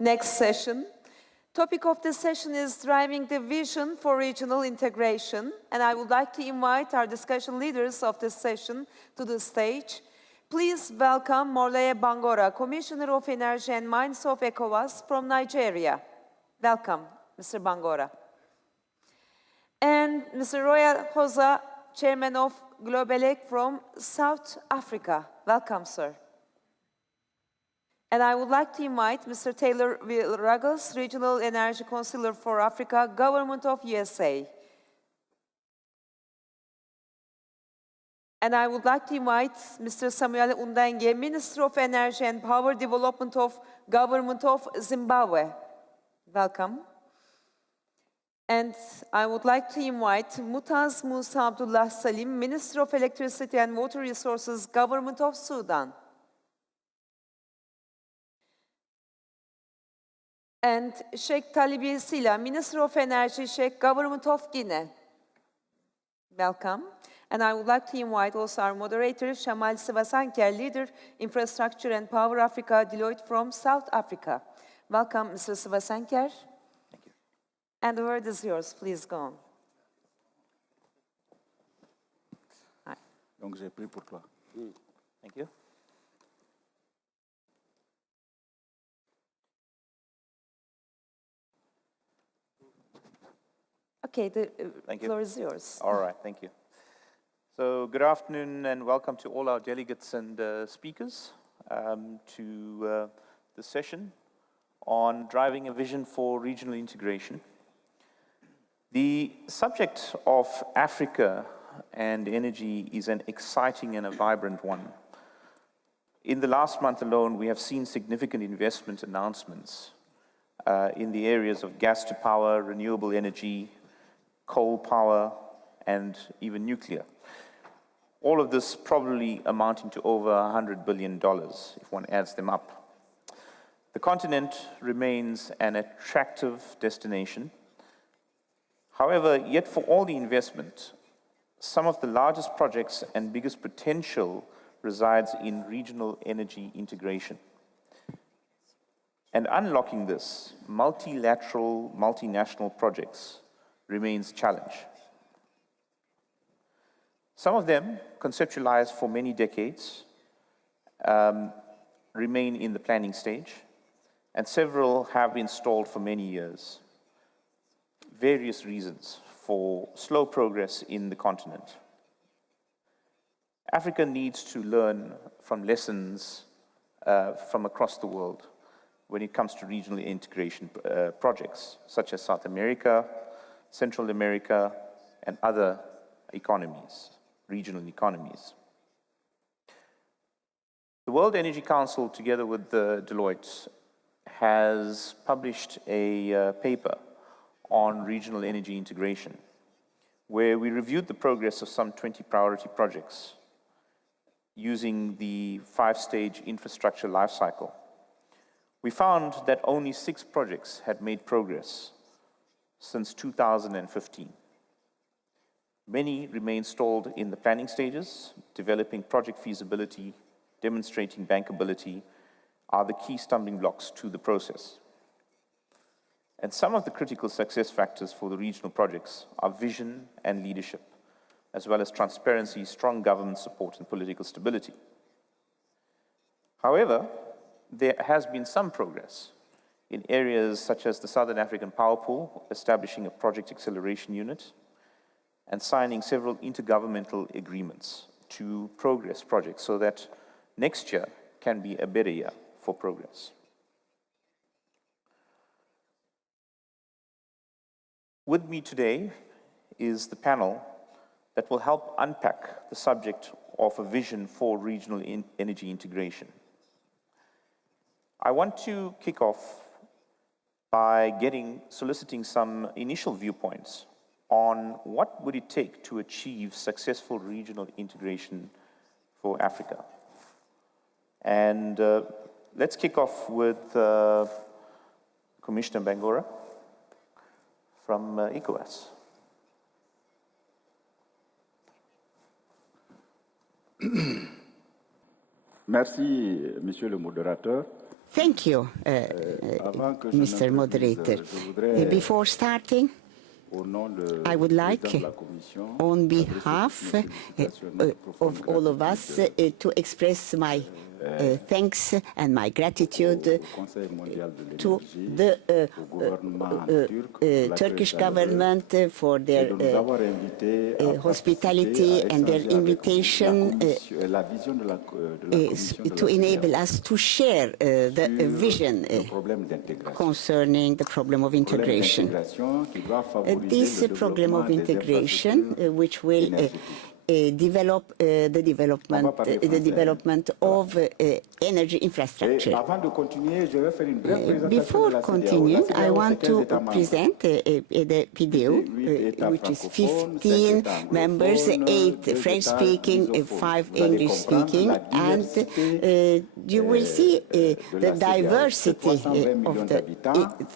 Next session. Topic of this session is driving the vision for regional integration, and I would like to invite our discussion leaders of this session to the stage. Please welcome Morleye Bangora, Commissioner of Energy and Mines of ECOWAS from Nigeria. Welcome, Mr. Bangora. And Mr. Royal Hoza, Chairman of Globelec from South Africa. Welcome, sir. And I would like to invite Mr. Taylor Ruggles, Regional Energy Councillor for Africa, Government of USA. And I would like to invite Mr. Samuel Undenge, Minister of Energy and Power Development of Government of Zimbabwe. Welcome. And I would like to invite Mutaz Musa Abdullah Salim, Minister of Electricity and Water Resources, Government of Sudan. And Sheikh Talibi Sila, Minister of Energy, Sheikh, Government of Guinea. Welcome. And I would like to invite also our moderator, Shamal Sivasanker, Leader, Infrastructure and Power Africa, Deloitte from South Africa. Welcome, Mr. Sivasanker. Thank you. And the word is yours. Please go on. Hi. Donc j'ai pris pour toi. Thank you. Okay, the floor is yours. All right, thank you. So good afternoon and welcome to all our delegates and speakers to the session on driving a vision for regional integration. The subject of Africa and energy is an exciting and a vibrant one. In the last month alone, we have seen significant investment announcements in the areas of gas to power, renewable energy, coal power, and even nuclear. All of this probably amounting to over $100 billion if one adds them up. The continent remains an attractive destination. However, yet for all the investment, some of the largest projects and biggest potential resides in regional energy integration. And unlocking this, multilateral, multinational projects remains a challenge. Some of them, conceptualized for many decades, remain in the planning stage, and several have been stalled for many years. Various reasons for slow progress in the continent. Africa needs to learn from lessons from across the world when it comes to regional integration projects, such as South America, Central America, and other economies, regional economies. The World Energy Council, together with Deloitte, has published a paper on regional energy integration, where we reviewed the progress of some 20 priority projects using the 5-stage infrastructure lifecycle. We found that only 6 projects had made progress since 2015. Many remain stalled in the planning stages. Developing project feasibility, demonstrating bankability are the key stumbling blocks to the process. And some of the critical success factors for the regional projects are vision and leadership, as well as transparency, strong government support, and political stability. However, there has been some progress in areas such as the Southern African Power Pool, establishing a project acceleration unit, and signing several intergovernmental agreements to progress projects so that next year can be a better year for progress. With me today is the panel that will help unpack the subject of a vision for regional energy integration. I want to kick off by soliciting some initial viewpoints on what would it take to achieve successful regional integration for Africa. And let's kick off with Commissioner Bangora from ECOWAS. Merci, Monsieur le modérateur. Thank you, Mr. Moderator. Before starting, I would like, on behalf of all of us, to express my thanks and my gratitude to the Turkish government for their hospitality and their invitation to enable us to share the vision concerning the problem of integration. This program of integration, which will develop the development of energy infrastructure. Before continuing, I want to present the PDO, which is 15 members, 8 French-speaking, 5 English-speaking, and you will see the diversity of the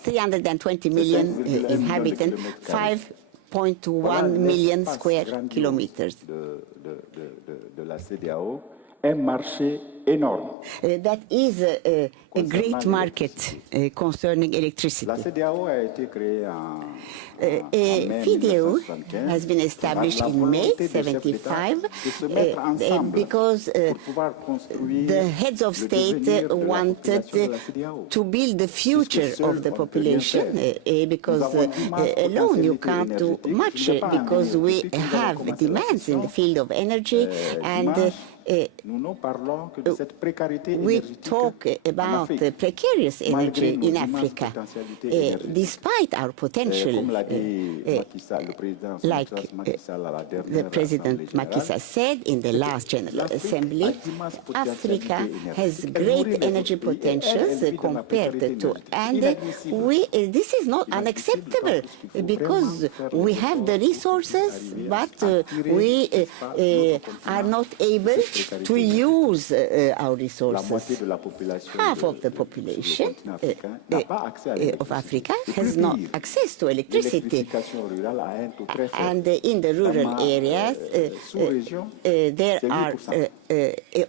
320 million inhabitants, 5.1 million square kilometers. De la CEDEAO, un marché énorme. That is a great market concerning electricity. La CEDEAO a été créée en FIDEO has been established in May 1975 because the heads of state wanted to build the future of the population because alone you can't do much because we have demands in the field of energy and we talk about precarious energy in Africa, despite our potential, like the President Macky Sall said in the last General Assembly, Africa has great energy potentials compared to, and this is not unacceptable because we have the resources, but we are not able to use our resources. Half of the population of Africa has not access to electricity. And in the rural areas, there are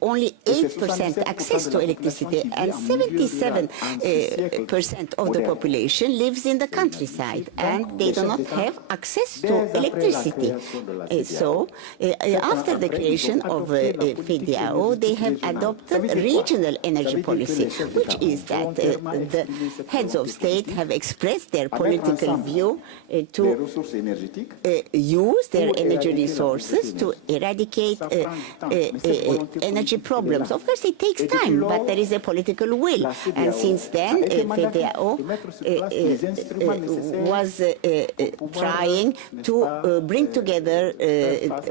only 8% access to electricity, and 77% of the population lives in the countryside, and they do not have access to electricity. So, after the creation of FIDEAO, they have adopted regional energy policy, which is that the heads of state have expressed their political view to use their energy resources to eradicate energy problems. Of course, it takes time, but there is a political will. And since then, FIDEAO was trying to bring together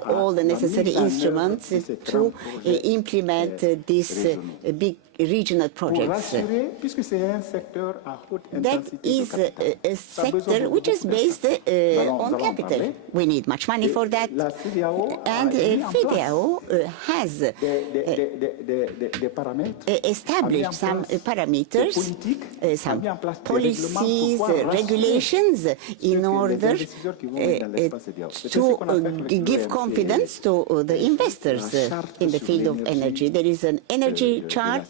all the necessary instruments to implement these big regional projects. That is a sector which is based on capital. We need much money for that. And FIDEAO has established some parameters, some policies, regulations in order to give confidence to the investors in the field of energy. There is an energy chart,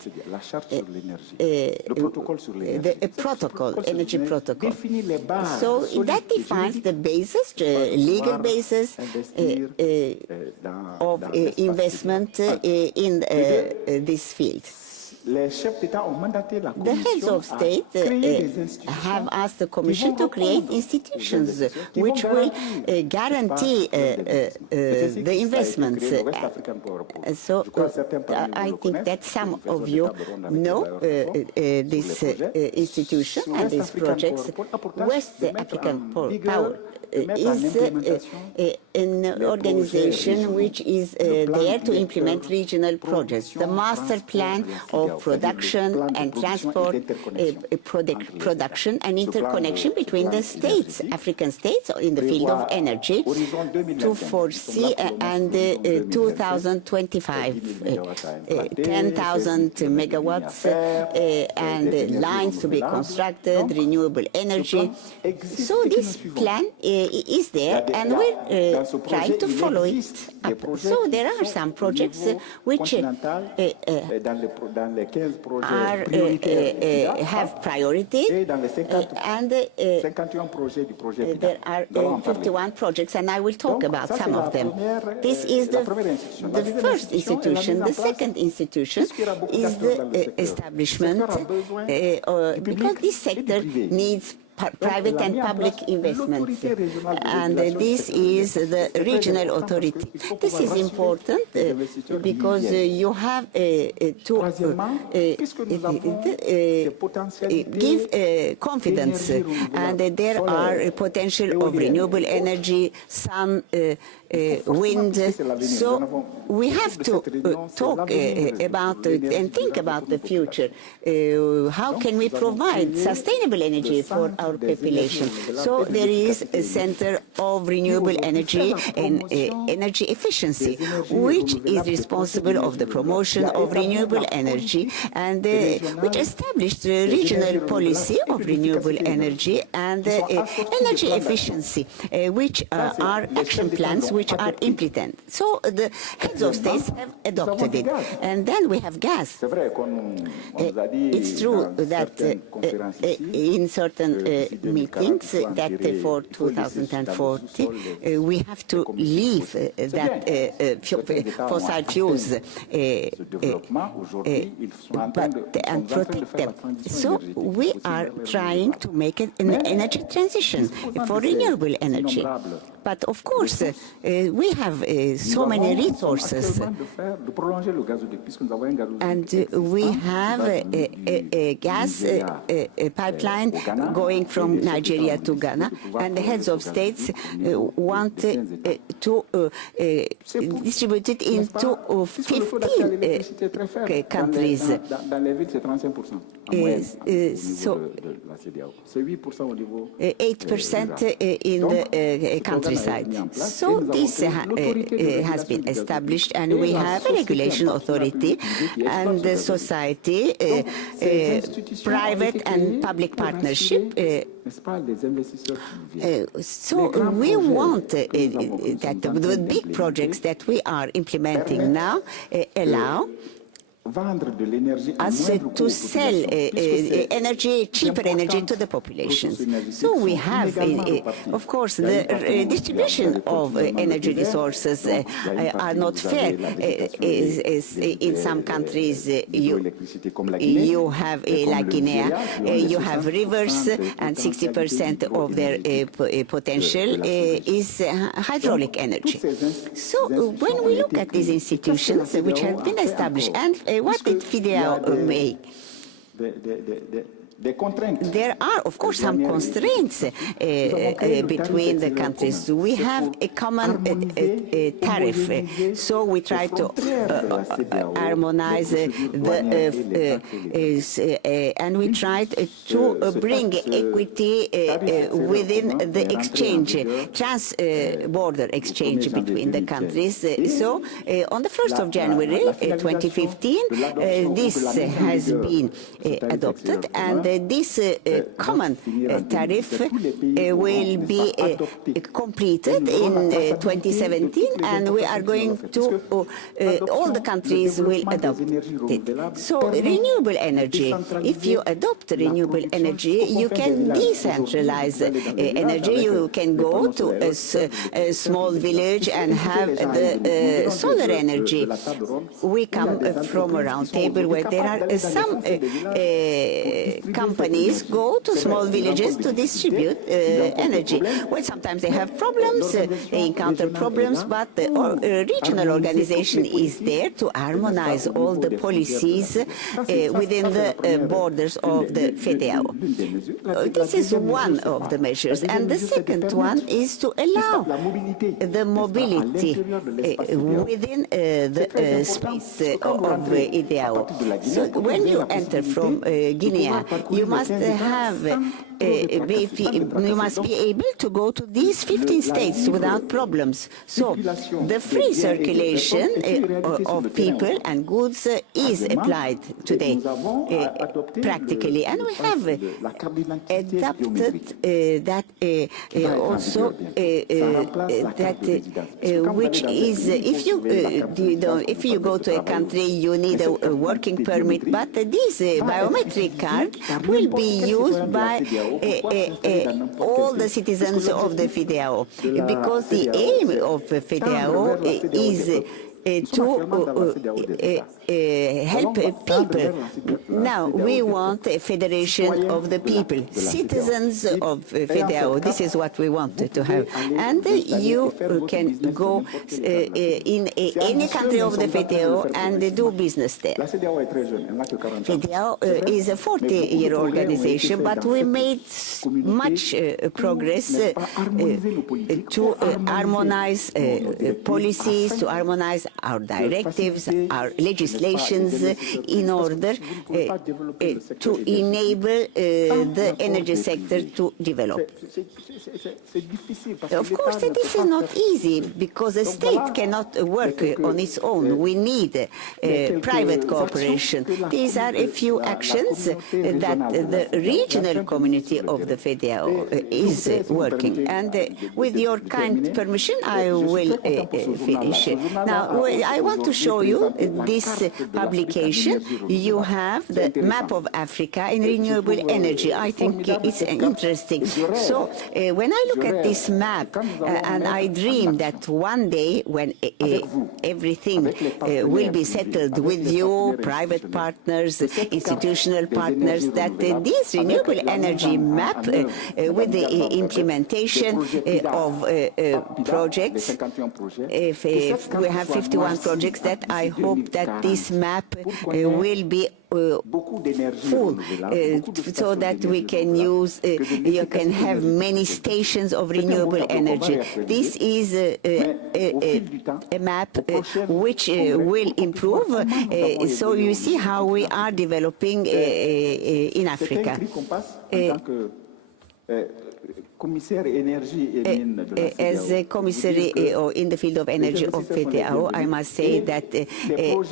a protocol, energy protocol. So that defines the basis, the legal basis of investment in this field. The heads of state have asked the Commission to create institutions which will guarantee the investments. So I think that some of you know this institution and these projects. West African Power is an organization which is there to implement regional projects. The master plan of production and transport, production and interconnection between the states, African states in the field of energy, to foresee and 2025, 10,000 megawatts and lines to be constructed, renewable energy. So this plan is there, and we're trying to follow it up. So there are some projects which have priority, and there are 51 projects, and I will talk about some of them. This is the first institution. The second institution is the establishment, because this sector needs private and public investments, and this is the regional authority. This is important because you have to give confidence, and there are potential of renewable energy, sun, wind. So we have to talk about and think about the future. How can we provide sustainable energy for our population? So there is a center of renewable energy and energy efficiency, which is responsible of the promotion of renewable energy, and which established the regional policy of renewable energy and energy efficiency, which are action plans which are implemented. So the heads of states have adopted it. And then we have gas. It's true that in certain meetings that for 2040 we have to leave that fossil fuels and protect them. So we are trying to make an energy transition for renewable energy. But of course, we have so many resources, and we have a gas pipeline going from Nigeria to Ghana, and the heads of states want to distribute it into 15 countries. So 8% in the countryside. So this has been established, and we have a regulation authority and the society, private and public partnership. So we want that the big projects that we are implementing now allow us to sell cheaper energy to the population. So we have, of course, the distribution of energy resources are not fair. In some countries, you have, like Guinea, you have rivers, and 60% of their potential is hydraulic energy. So when we look at these institutions which have been established, and what did FIDEAO make? There are, of course, some constraints between the countries. We have a common tariff, so we try to harmonize and we try to bring equity within the exchange, trans-border exchange between the countries. So on the 1st of January 2015, this has been adopted, and this common tariff will be completed in 2017, and we are going to, all the countries will adopt it. So renewable energy, if you adopt renewable energy, you can decentralize energy. You can go to a small village and have the solar energy. We come from a round table where there are some companies go to small villages to distribute energy. Well, sometimes they have problems, they encounter problems, but the regional organization is there to harmonize all the policies within the borders of the FIDEAO. This is one of the measures. And the second one is to allow the mobility within the space of FIDEAO. So when you enter from Guinea you must you must be able to go to these 15 states without problems. So the free circulation of people and goods is applied today practically, and we have adapted that also that which is if you go to a country you need a working permit, but this biometric card will be used by all the citizens of the FEDEAO, because the aim of FEDEAO is to help people. Now, we want a federation of the people, citizens of FEDEAO. This is what we want to have. And you can go in any country of the FEDEAO and do business there. FEDEAO is a 40-year organization, but we made much progress to harmonize policies, to harmonize our directives, our legislations, in order to enable the energy sector to develop. Of course, this is not easy, because a state cannot work on its own. We need private cooperation. These are a few actions that the regional community of the FEDEAO is working. And with your kind permission, I will finish. Now, I want to show you this publication. You have the map of Africa in renewable energy. I think it's interesting. So when I look at this map, and I dream that one day when everything will be settled with you, private partners, institutional partners, that this renewable energy map with the implementation of projects, if we have 51 projects, that I hope that this map will be full, so that we can use, you can have many stations of renewable energy. This is a map which will improve, so you see how we are developing in Africa. As a commissary in the field of energy of FEDEAO, I must say that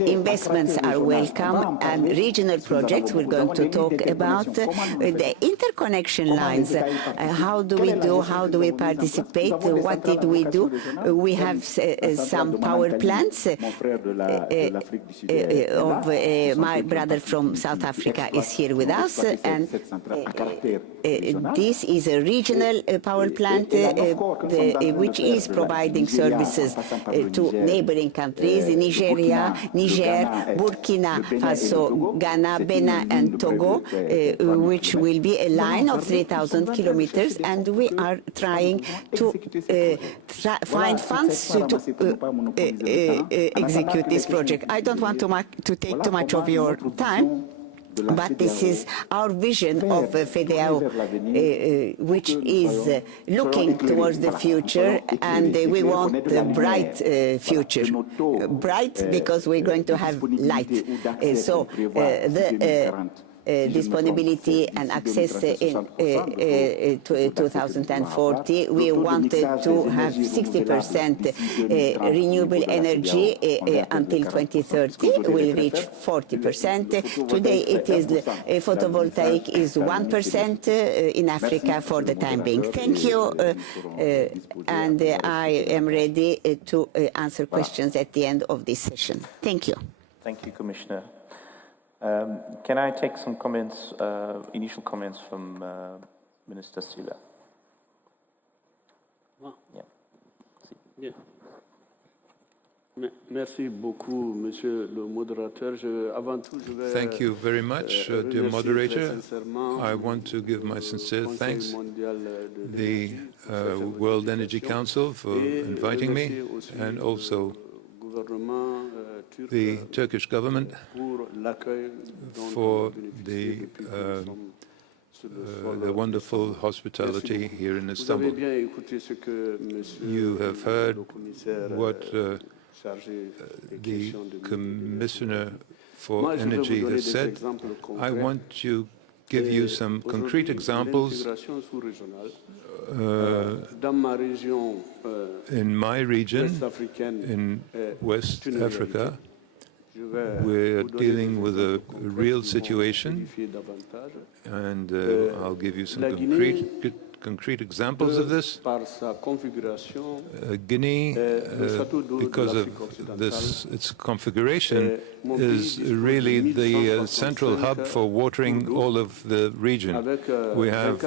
investments are welcome, and regional projects we're going to talk about. The interconnection lines, how do we do, how do we participate, what did we do? We have some power plants of my brother from South Africa is here with us, and this is a regional power plant which is providing services to neighboring countries, Nigeria, Niger, Burkina Faso, Ghana, Benin and Togo, which will be a line of 3,000 kilometers, and we are trying to find funds to execute this project. I don't want to take too much of your time, but this is our vision of FEDEAO, which is looking towards the future, and we want a bright future. Bright because we're going to have light. So the disponibility and access in 2040, we wanted to have 60% renewable energy until 2030. We'll reach 40%. Today it is photovoltaic is 1% in Africa for the time being. Thank you, and I am ready to answer questions at the end of this session. Thank you. Thank you, Commissioner. Can I take some comments, initial comments from Minister Sula? Yeah. Merci beaucoup, Monsieur le Modérateur. Thank you very much, dear moderator. I want to give my sincere thanks to the World Energy Council for inviting me, and also the Turkish government for the wonderful hospitality here in Istanbul. You have heard what the Commissioner for Energy has said. I want you give you some concrete examples. In my region, in West Africa, we're dealing with a real situation, and I'll give you some concrete examples of this. Guinea, because of its configuration, is really the central hub for watering all of the region. We have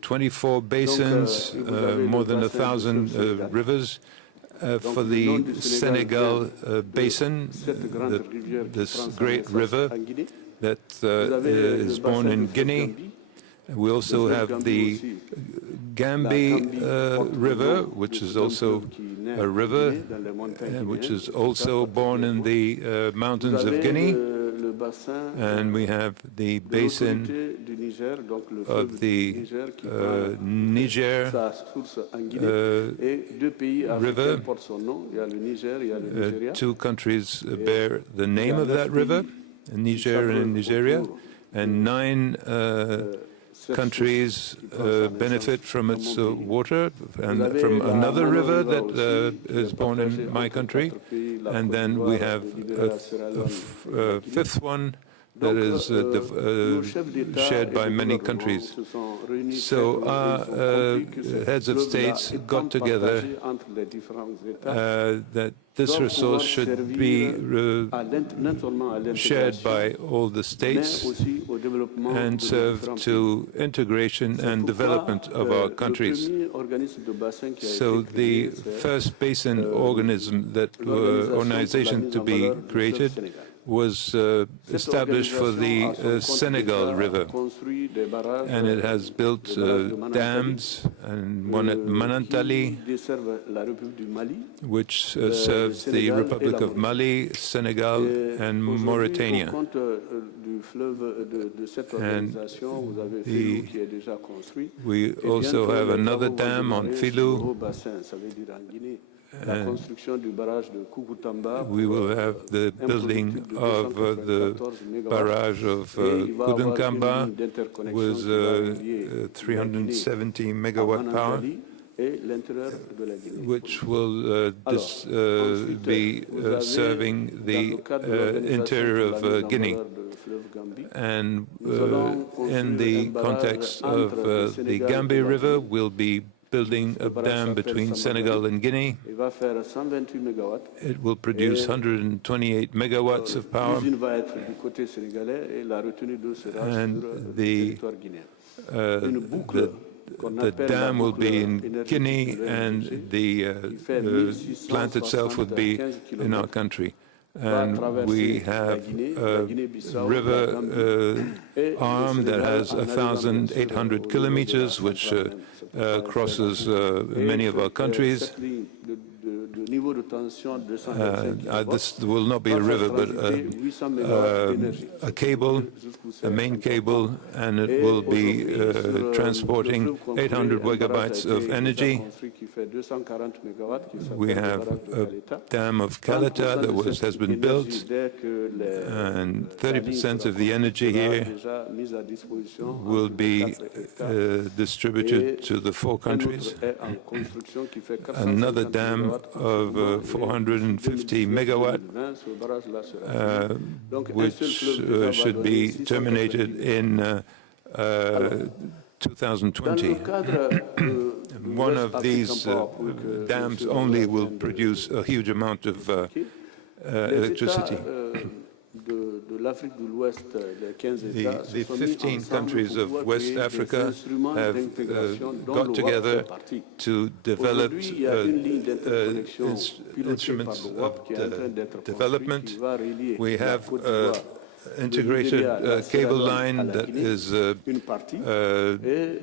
24 basins, more than 1,000 rivers. For the Senegal basin, this great river that is born in Guinea. We also have the Gambie River, which is also a river, which is also born in the mountains of Guinea. And we have the basin of the Niger River. Two countries bear the name of that river, Niger and Nigeria, and 9 countries benefit from its water, and from another river that is born in my country. And then we have a fifth one that is shared by many countries. So our heads of states got together that this resource should be shared by all the states and serve to integration and development of our countries. So the first basin organization to be created was established for the Senegal River, and it has built dams, and one at Manantali, which serves the Republic of Mali, Senegal, and Mauritania. And we also have another dam on Filou. And we will have the building of the barrage of Kudunkamba with 370 megawatt power, which will be serving the interior of Guinea. And in the context of the Gambie River, we'll be building a dam between Senegal and Guinea. It will produce 128 megawatts of power, and the dam will be in Guinea, and the plant itself would be in our country. And we have a river arm that has 1,800 kilometers, which crosses many of our countries. This will not be a river, but a cable, a main cable, and it will be transporting 800 megabytes of energy. We have a dam of Kalata that has been built, and 30% of the energy here will be distributed to the 4 countries. Another dam of 450 megawatt, which should be terminated in 2020. One of these dams only will produce a huge amount of electricity. The 15 countries of West Africa have got together to develop instruments of development. We have integrated cable line that is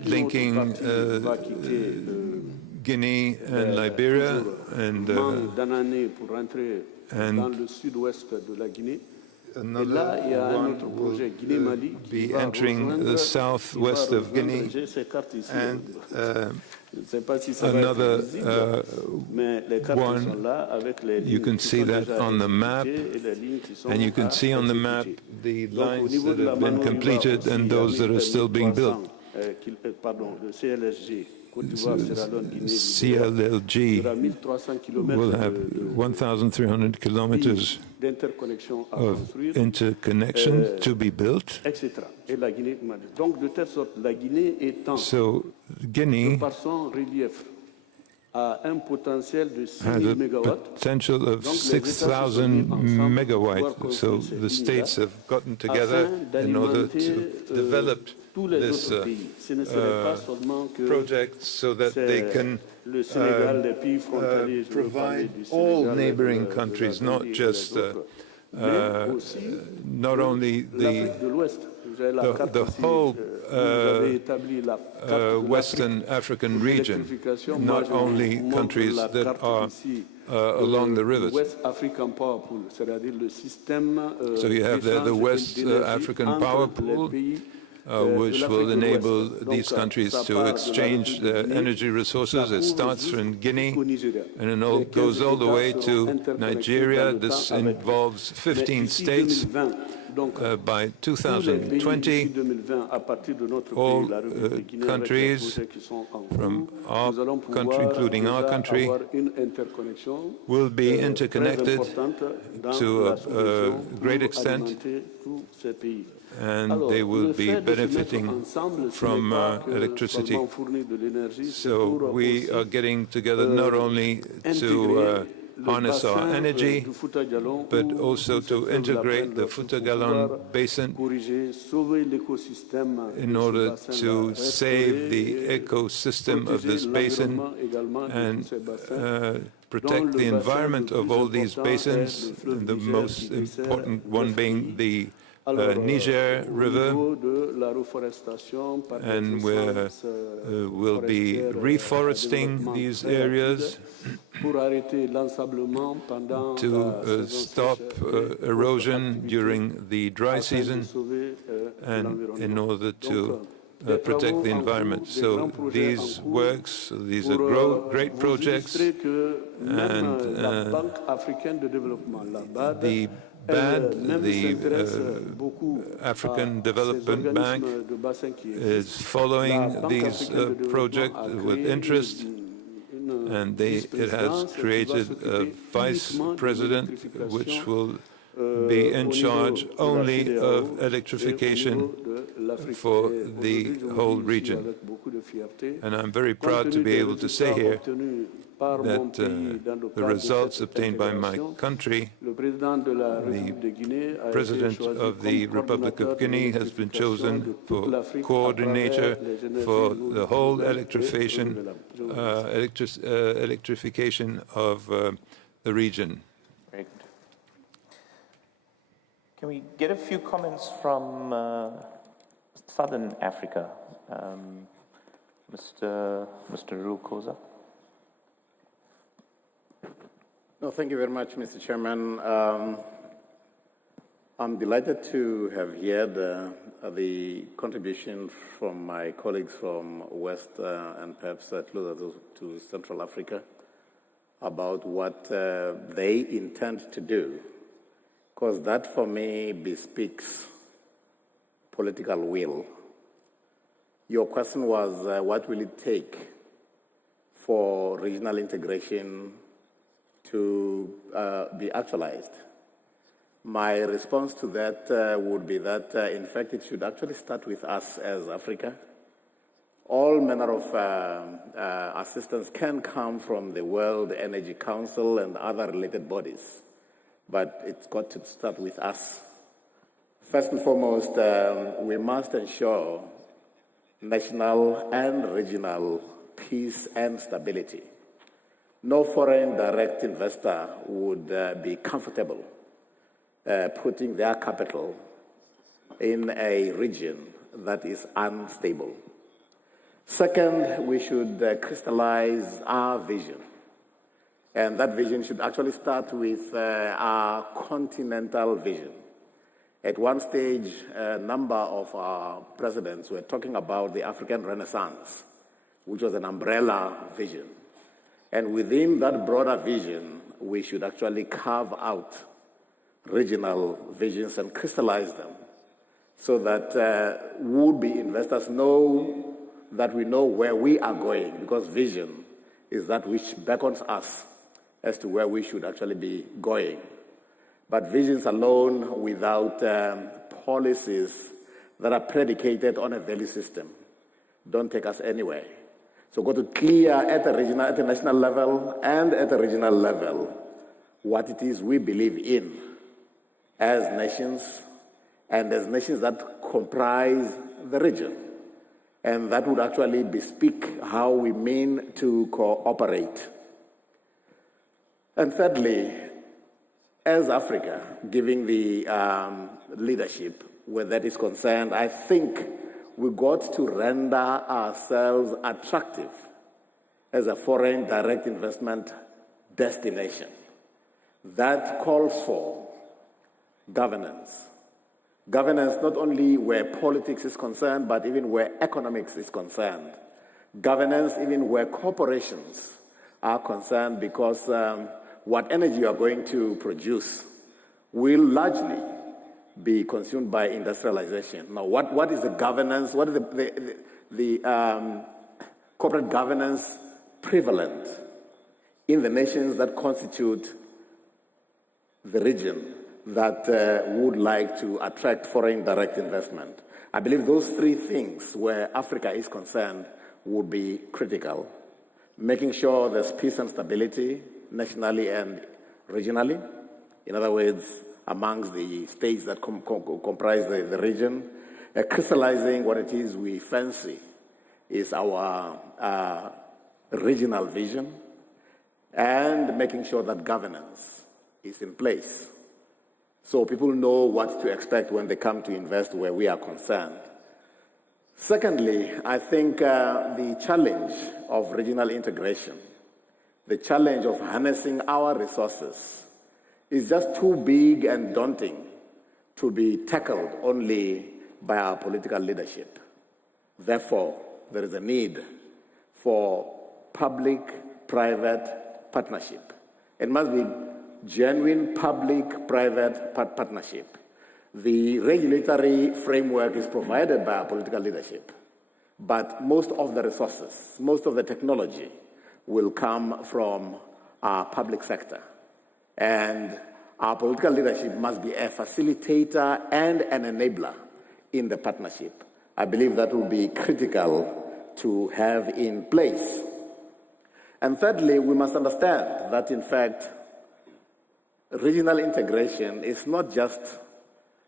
linking Guinea and Liberia, and another one will be entering the southwest of Guinea, and another one, you can see that on the map, and you can see on the map the lines that have been completed and those that are still being built. CLLG will have 1,300 kilometers of interconnection to be built. So Guinea has a potential of 6,000 megawatts. So the states have gotten together in order to develop this project so that they can provide all neighboring countries, not just not only the whole Western African region, not only countries that are along the rivers. So you have there the West African Power Pool, which will enable these countries to exchange their energy resources. It starts from Guinea and it goes all the way to Nigeria. This involves 15 states. By 2020, all countries from our country, including our country, will be interconnected to a great extent, and they will be benefiting from electricity. So we are getting together not only to harness our energy, but also to integrate the Fouta-Galon basin in order to save the ecosystem of this basin and protect the environment of all these basins, the most important one being the Niger River, and we'll be reforesting these areas to stop erosion during the dry season and in order to protect the environment. So these works, these are great projects, and the BAD, the African Development Bank, is following these projects with interest, and it has created a vice president which will be in charge only of electrification for the whole region. And I'm very proud to be able to say here that the results obtained by my country, the President of the Republic of Guinea has been chosen for coordinator for the whole electrification of the region. Great. Can we get a few comments from Southern Africa? Mr. Rukoza. No, thank you very much, Mr. Chairman. I'm delighted to have heard the contribution from my colleagues from West and perhaps closer to Central Africa about what they intend to do, because that for me bespeaks political will. Your question was, what will it take for regional integration to be actualized? My response to that would be that, in fact, it should actually start with us as Africa. All manner of assistance can come from the World Energy Council and other related bodies, but it's got to start with us. First and foremost, we must ensure national and regional peace and stability. No foreign direct investor would be comfortable putting their capital in a region that is unstable. Second, we should crystallize our vision. And that vision should actually start with our continental vision. At one stage, a number of our presidents were talking about the African Renaissance, which was an umbrella vision. And within that broader vision, we should actually carve out regional visions and crystallize them so that would-be investors know that we know where we are going, because vision is that which beckons us as to where we should actually be going. But visions alone without policies that are predicated on a value system don't take us anywhere. So got to clear at a regional, at a national level and at a regional level what it is we believe in as nations and as nations that comprise the region. And that would actually bespeak how we mean to cooperate. And thirdly, as Africa, giving the leadership where that is concerned, I think we got to render ourselves attractive as a foreign direct investment destination. That calls for governance. Governance not only where politics is concerned, but even where economics is concerned. Governance even where corporations are concerned, because what energy you are going to produce will largely be consumed by industrialization. Now, what is the governance? What is the corporate governance prevalent in the nations that constitute the region that would like to attract foreign direct investment? I believe those three things, where Africa is concerned, would be critical. Making sure there's peace and stability nationally and regionally. In other words, amongst the states that comprise the region, crystallizing what it is we fancy is our regional vision, and making sure that governance is in place so people know what to expect when they come to invest where we are concerned. Secondly, I think the challenge of regional integration, the challenge of harnessing our resources, is just too big and daunting to be tackled only by our political leadership. Therefore, there is a need for public-private partnership. It must be genuine public-private partnership. The regulatory framework is provided by our political leadership, but most of the resources, most of the technology will come from our public sector. And our political leadership must be a facilitator and an enabler in the partnership. I believe that will be critical to have in place. And thirdly, we must understand that, in fact, regional integration is not just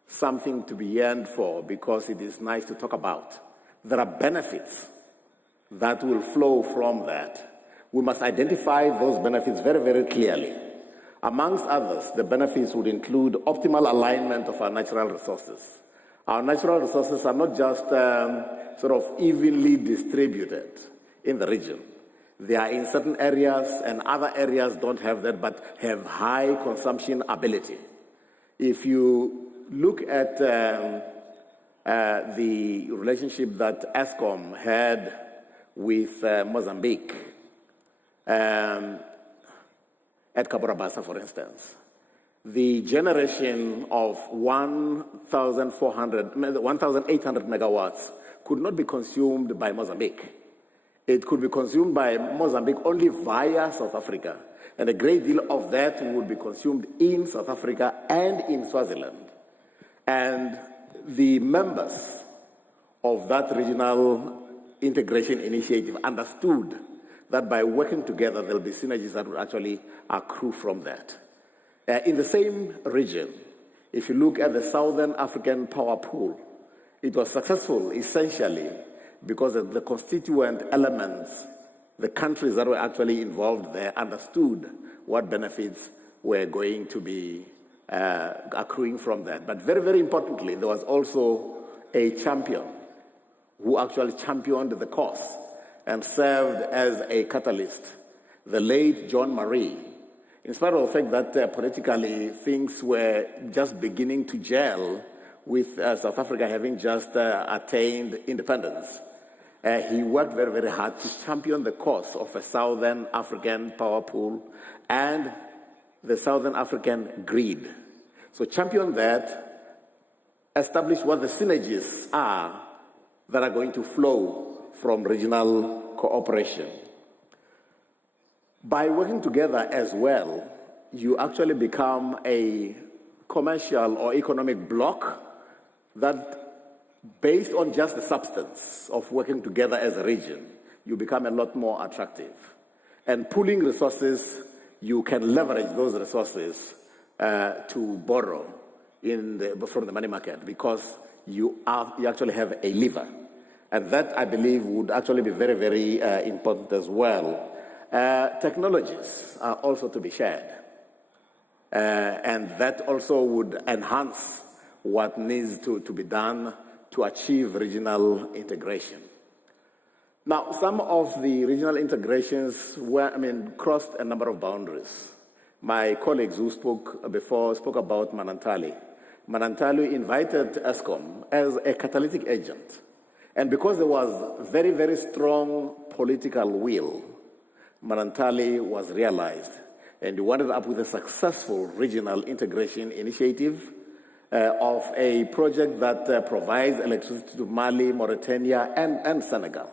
something to be yearned for because it is nice to talk about. There are benefits that will flow from that. We must identify those benefits very, very clearly. Amongst others, the benefits would include optimal alignment of our natural resources. Our natural resources are not just sort of evenly distributed in the region. They are in certain areas, and other areas don't have that, but have high consumption ability. If you look at the relationship that ESCOM had with Mozambique, at Caborabassa, for instance, the generation of 1,800 megawatts could not be consumed by Mozambique. It could be consumed by Mozambique only via South Africa, and a great deal of that would be consumed in South Africa and in Swaziland. And the members of that regional integration initiative understood that by working together, there will be synergies that will actually accrue from that. In the same region, if you look at the Southern African Power Pool, it was successful essentially because of the constituent elements, the countries that were actually involved there understood what benefits were going to be accruing from that. But very, very importantly, there was also a champion who actually championed the cause and served as a catalyst, the late John Marie. In spite of the fact that politically things were just beginning to gel with South Africa having just attained independence, he worked very, very hard to champion the cause of a Southern African power pool and the Southern African grid. So champion that, establish what the synergies are that are going to flow from regional cooperation. By working together as well, you actually become a commercial or economic bloc that, based on just the substance of working together as a region, you become a lot more attractive. And pooling resources, you can leverage those resources to borrow from the money market because you actually have a lever. And that, I believe, would actually be very, very important as well. Technologies are also to be shared. And that also would enhance what needs to be done to achieve regional integration. Now, some of the regional integrations crossed a number of boundaries. My colleagues who spoke before spoke about Manantali. Manantali invited ESCOM as a catalytic agent. And because there was very, very strong political will, Manantali was realized. And we ended up with a successful regional integration initiative of a project that provides electricity to Mali, Mauritania, and Senegal.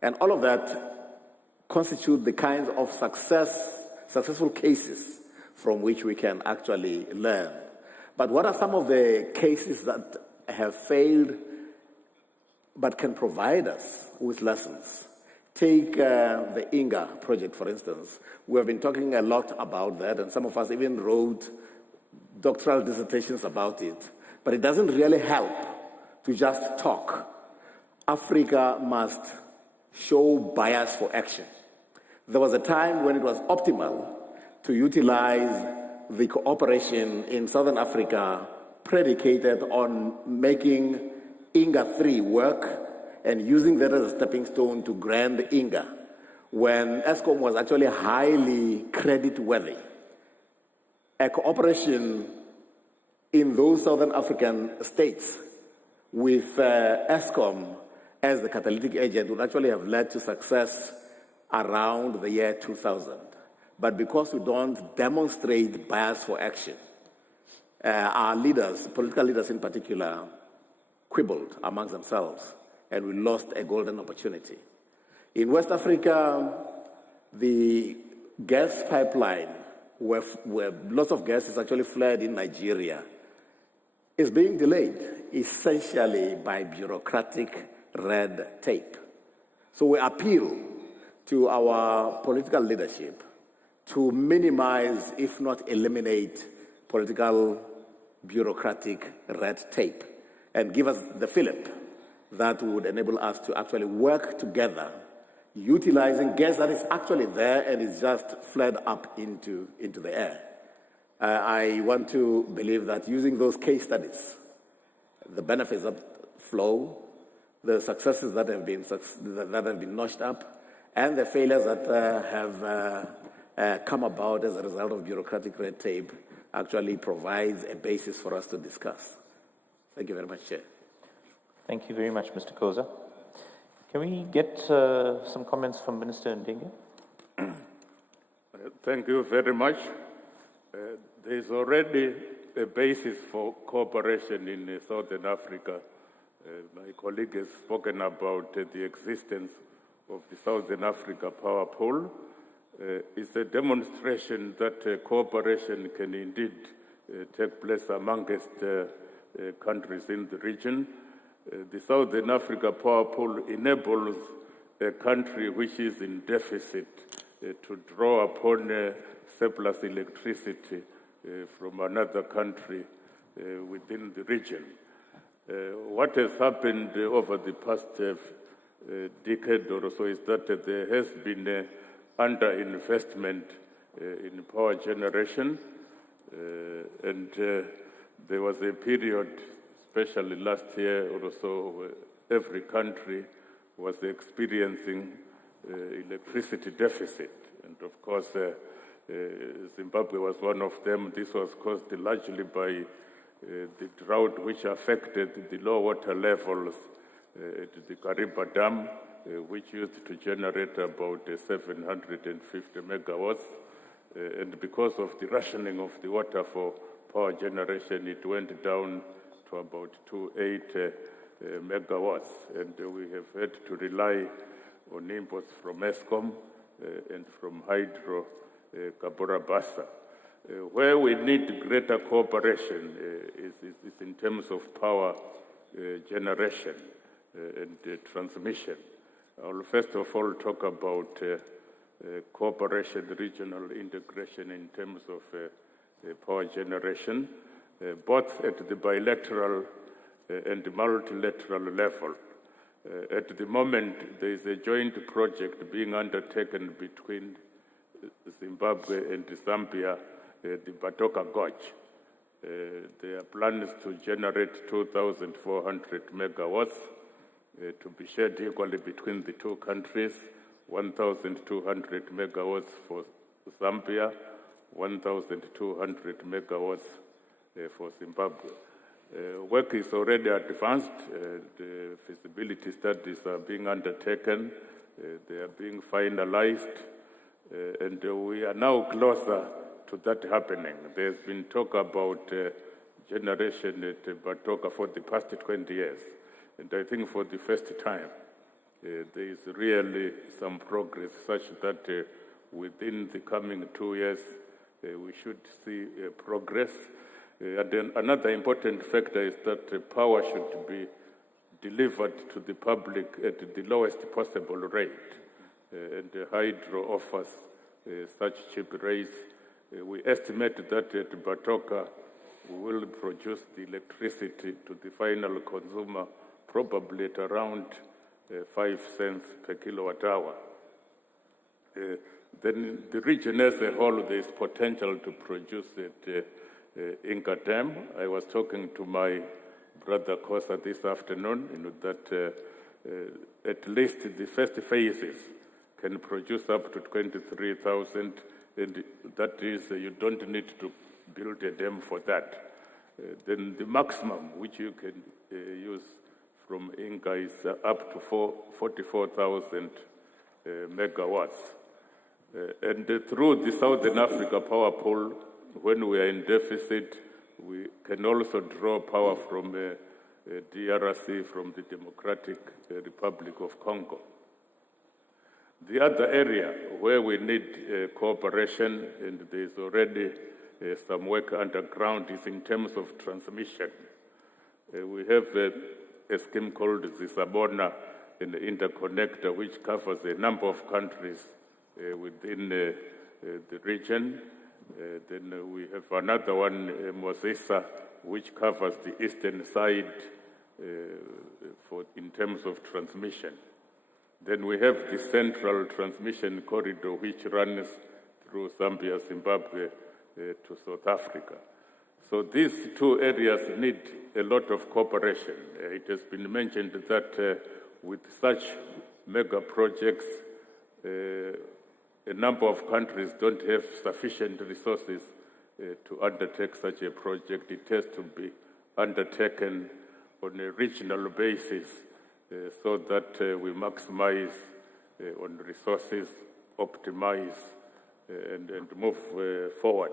And all of that constitute the kinds of successful cases from which we can actually learn. But what are some of the cases that have failed but can provide us with lessons? Take the INGA project, for instance. We have been talking a lot about that, and some of us even wrote doctoral dissertations about it. But it doesn't really help to just talk. Africa must show bias for action. There was a time when it was optimal to utilize the cooperation in Southern Africa predicated on making INGA 3 work and using that as a stepping stone to Grand INGA, when ESCOM was actually highly credit-worthy. A cooperation in those Southern African states with ESCOM as the catalytic agent would actually have led to success around the year 2000. But because we don't demonstrate bias for action, our leaders, political leaders in particular, quibbled amongst themselves, and we lost a golden opportunity. In West Africa, the gas pipeline, where lots of gas is actually flowed in Nigeria, is being delayed, essentially by bureaucratic red tape. So we appeal to our political leadership to minimize, if not eliminate, political bureaucratic red tape and give us the fillip that would enable us to actually work together, utilizing gas that is actually there and is just fled up into the air. I want to believe that using those case studies, the benefits that flow, the successes that have been notched up, and the failures that have come about as a result of bureaucratic red tape actually provides a basis for us to discuss. Thank you very much, Chair. Thank you very much, Mr. Koza. Can we get some comments from Minister Ndenge? Thank you very much. There is already a basis for cooperation in Southern Africa. My colleague has spoken about the existence of the Southern Africa Power Pool. It's a demonstration that cooperation can indeed take place amongst countries in the region. The Southern Africa Power Pool enables a country which is in deficit to draw upon surplus electricity from another country within the region. What has happened over the past decade or so is that there has been underinvestment in power generation, and there was a period, especially last year or so, every country was experiencing electricity deficit. And of course, Zimbabwe was one of them. This was caused largely by the drought which affected the low water levels at the Kariba Dam, which used to generate about 750 megawatts. And because of the rationing of the water for power generation, it went down to about 28 megawatts. And we have had to rely on imports from ESCOM and from Hydro Kabura Bassa. Where we need greater cooperation is in terms of power generation and transmission. I'll first of all talk about cooperation, regional integration in terms of power generation, both at the bilateral and multilateral level. At the moment, there is a joint project being undertaken between Zimbabwe and Zambia, the Batoka Gorge. There are plans to generate 2,400 megawatts to be shared equally between the two countries, 1,200 megawatts for Zambia, 1,200 megawatts for Zimbabwe. Work is already advanced. The feasibility studies are being undertaken. They are being finalized. And we are now closer to that happening. There's been talk about generation at Batoka for the past 20 years. And I think for the first time, there is really some progress such that within the coming 2 years, we should see progress. And then another important factor is that power should be delivered to the public at the lowest possible rate. And Hydro offers such cheap rates. We estimate that at Batoka, we will produce the electricity to the final consumer probably at around 5 cents per kilowatt hour. Then the region as a whole, there is potential to produce at Inca Dam. I was talking to my brother Kosa this afternoon, that at least the first phases can produce up to 23,000, and that is, you don't need to build a dam for that. Then the maximum which you can use from Inca is up to 44,000 megawatts. And through the Southern Africa power pool, when we are in deficit, we can also draw power from DRC, from the Democratic Republic of Congo. The other area where we need cooperation, and there's already some work underground, is in terms of transmission. We have a scheme called the Sabona Interconnector, which covers a number of countries within the region. Then we have another one, Mosesa, which covers the eastern side in terms of transmission. Then we have the central transmission corridor, which runs through Zambia, Zimbabwe, to South Africa. So these two areas need a lot of cooperation. It has been mentioned that with such mega projects, a number of countries don't have sufficient resources to undertake such a project. It has to be undertaken on a regional basis so that we maximize on resources, optimize, and move forward.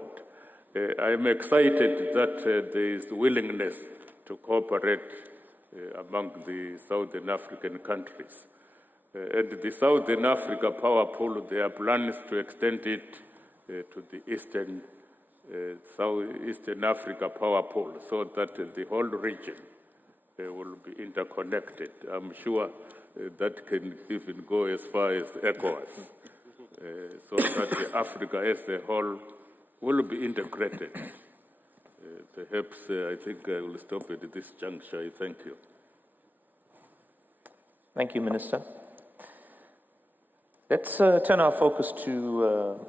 I am excited that there is willingness to cooperate among the Southern African countries. And the Southern Africa power pool, there are plans to extend it to the Southeastern Africa power pool so that the whole region will be interconnected. I'm sure that can even go as far as ECOWAS, so that Africa as a whole will be integrated. Perhaps I think I will stop at this juncture. I thank you. Thank you, Minister. Let's turn our focus to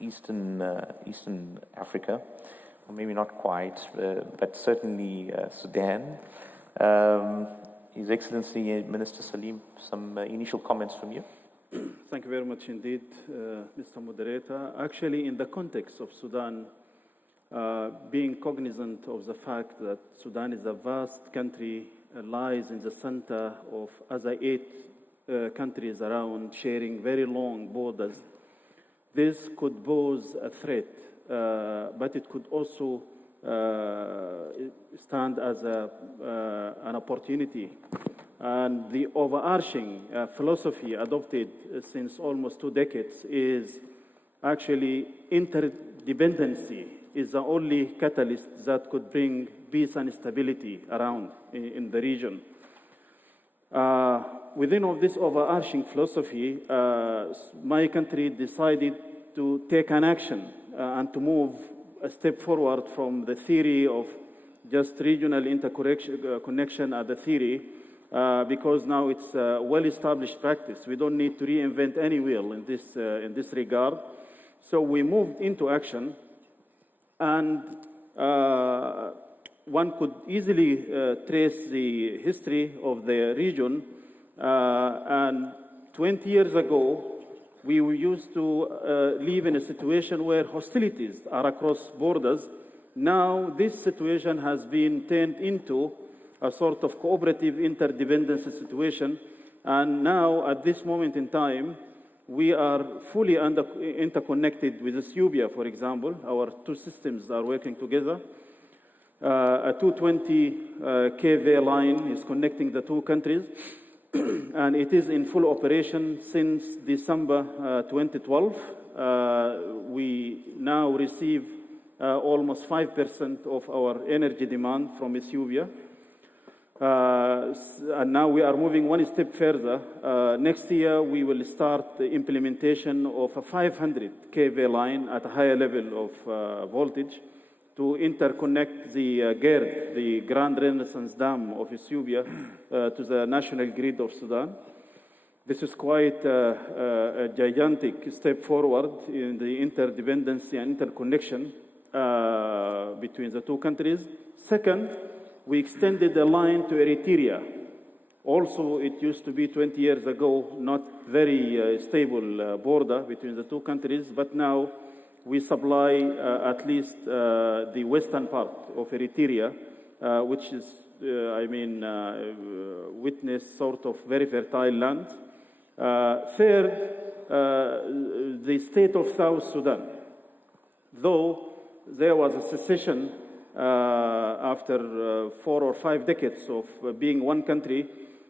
Eastern Africa, or maybe not quite, but certainly Sudan. His Excellency Minister Salim, some initial comments from you. Thank you very much indeed, Mr. Moderator. Actually, in the context of Sudan, being cognizant of the fact that Sudan is a vast country, lies in the center of other 8 countries around, sharing very long borders. This could pose a threat, but it could also stand as an opportunity. And the overarching philosophy adopted since almost 2 decades is actually interdependency is the only catalyst that could bring peace and stability around in the region. Within of this overarching philosophy, my country decided to take an action and to move a step forward from the theory of just regional interconnection as a theory, because now it's a well-established practice. We don't need to reinvent any wheel in this regard. So we moved into action, and one could easily trace the history of the region. And 20 years ago, we used to live in a situation where hostilities are across borders. Now, this situation has been turned into a sort of cooperative interdependence situation. And now, at this moment in time, we are fully interconnected with Ethiopia, for example. Our 2 systems are working together. A 220 kV line is connecting the 2 countries, and it is in full operation since December 2012. We now receive almost 5% of our energy demand from Ethiopia. And now we are moving one step further. Next year, we will start the implementation of a 500 kV line at a higher level of voltage to interconnect the GERD, the Grand Renaissance Dam of Ethiopia, to the national grid of Sudan. This is quite a gigantic step forward in the interdependency and interconnection between the 2 countries. Second, we extended the line to Eritrea. Also, it used to be 20 years ago, not very stable border between the 2 countries, but now we supply at least the western part of Eritrea, which is, witness sort of very fertile land. Third, the state of South Sudan. Though there was a secession after 4 or 5 decades of being one country,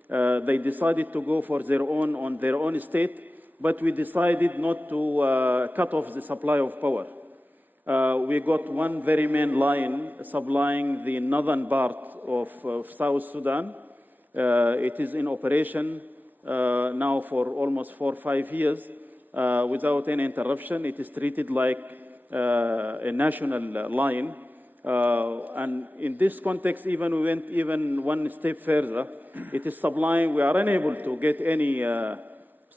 they decided to go for their own on their own state, but we decided not to cut off the supply of power. We got one very main line supplying the northern part of South Sudan. It is in operation now for almost 4 or 5 years without any interruption. It is treated like a national line. And in this context, even we went even one step further. It is sublime. We are unable to get any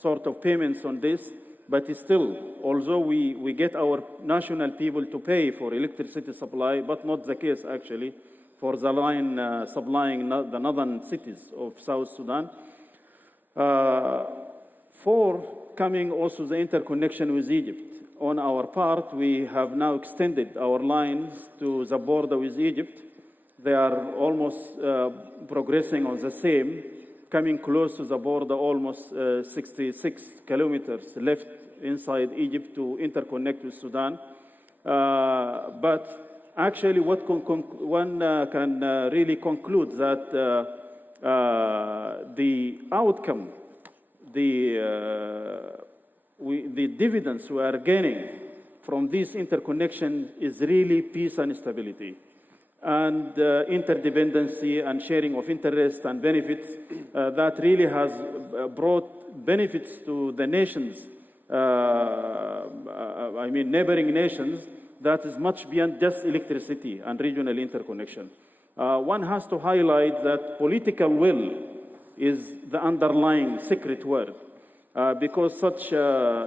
sort of payments on this, but still, although we get our national people to pay for electricity supply, but not the case actually for the line supplying the northern cities of South Sudan. For coming also the interconnection with Egypt. On our part, we have now extended our lines to the border with Egypt. They are almost progressing on the same, coming close to the border, almost 66 kilometers left inside Egypt to interconnect with Sudan. But actually, what one can really conclude that the outcome, the dividends we are gaining from this interconnection is really peace and stability, and interdependency and sharing of interests and benefits that really has brought benefits to the nations, neighboring nations, that is much beyond just electricity and regional interconnection. One has to highlight that political will is the underlying secret word. Because such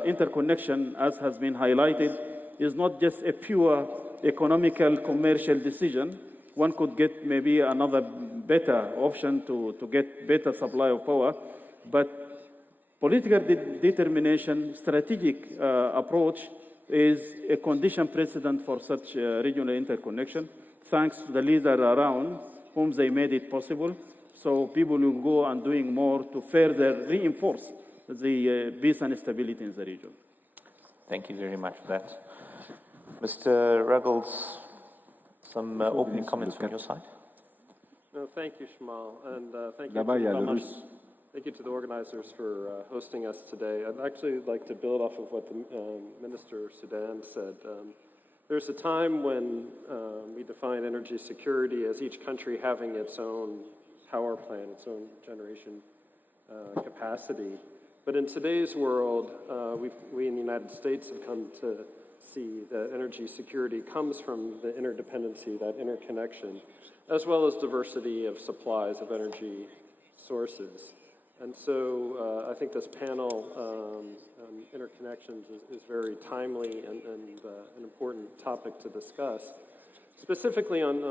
interconnection, as has been highlighted, is not just a pure economical, commercial decision. One could get maybe another better option to get better supply of power, but political determination, strategic approach is a condition precedent for such regional interconnection, thanks to the leader around whom they made it possible. So people will go on doing more to further reinforce the peace and stability in the region. Thank you very much for that. Mr. Ruggles, some opening comments from your side? No, thank you, Shamal, and thank you to the organizers for hosting us today. I'd actually like to build off of what the Minister of Sudan said. There's a time when we define energy security as each country having its own power plant, its own generation capacity. But in today's world, we in the United States have come to see that energy security comes from the interdependency, that interconnection, as well as diversity of supplies of energy sources. And so I think this panel on interconnections is very timely and an important topic to discuss. Specifically on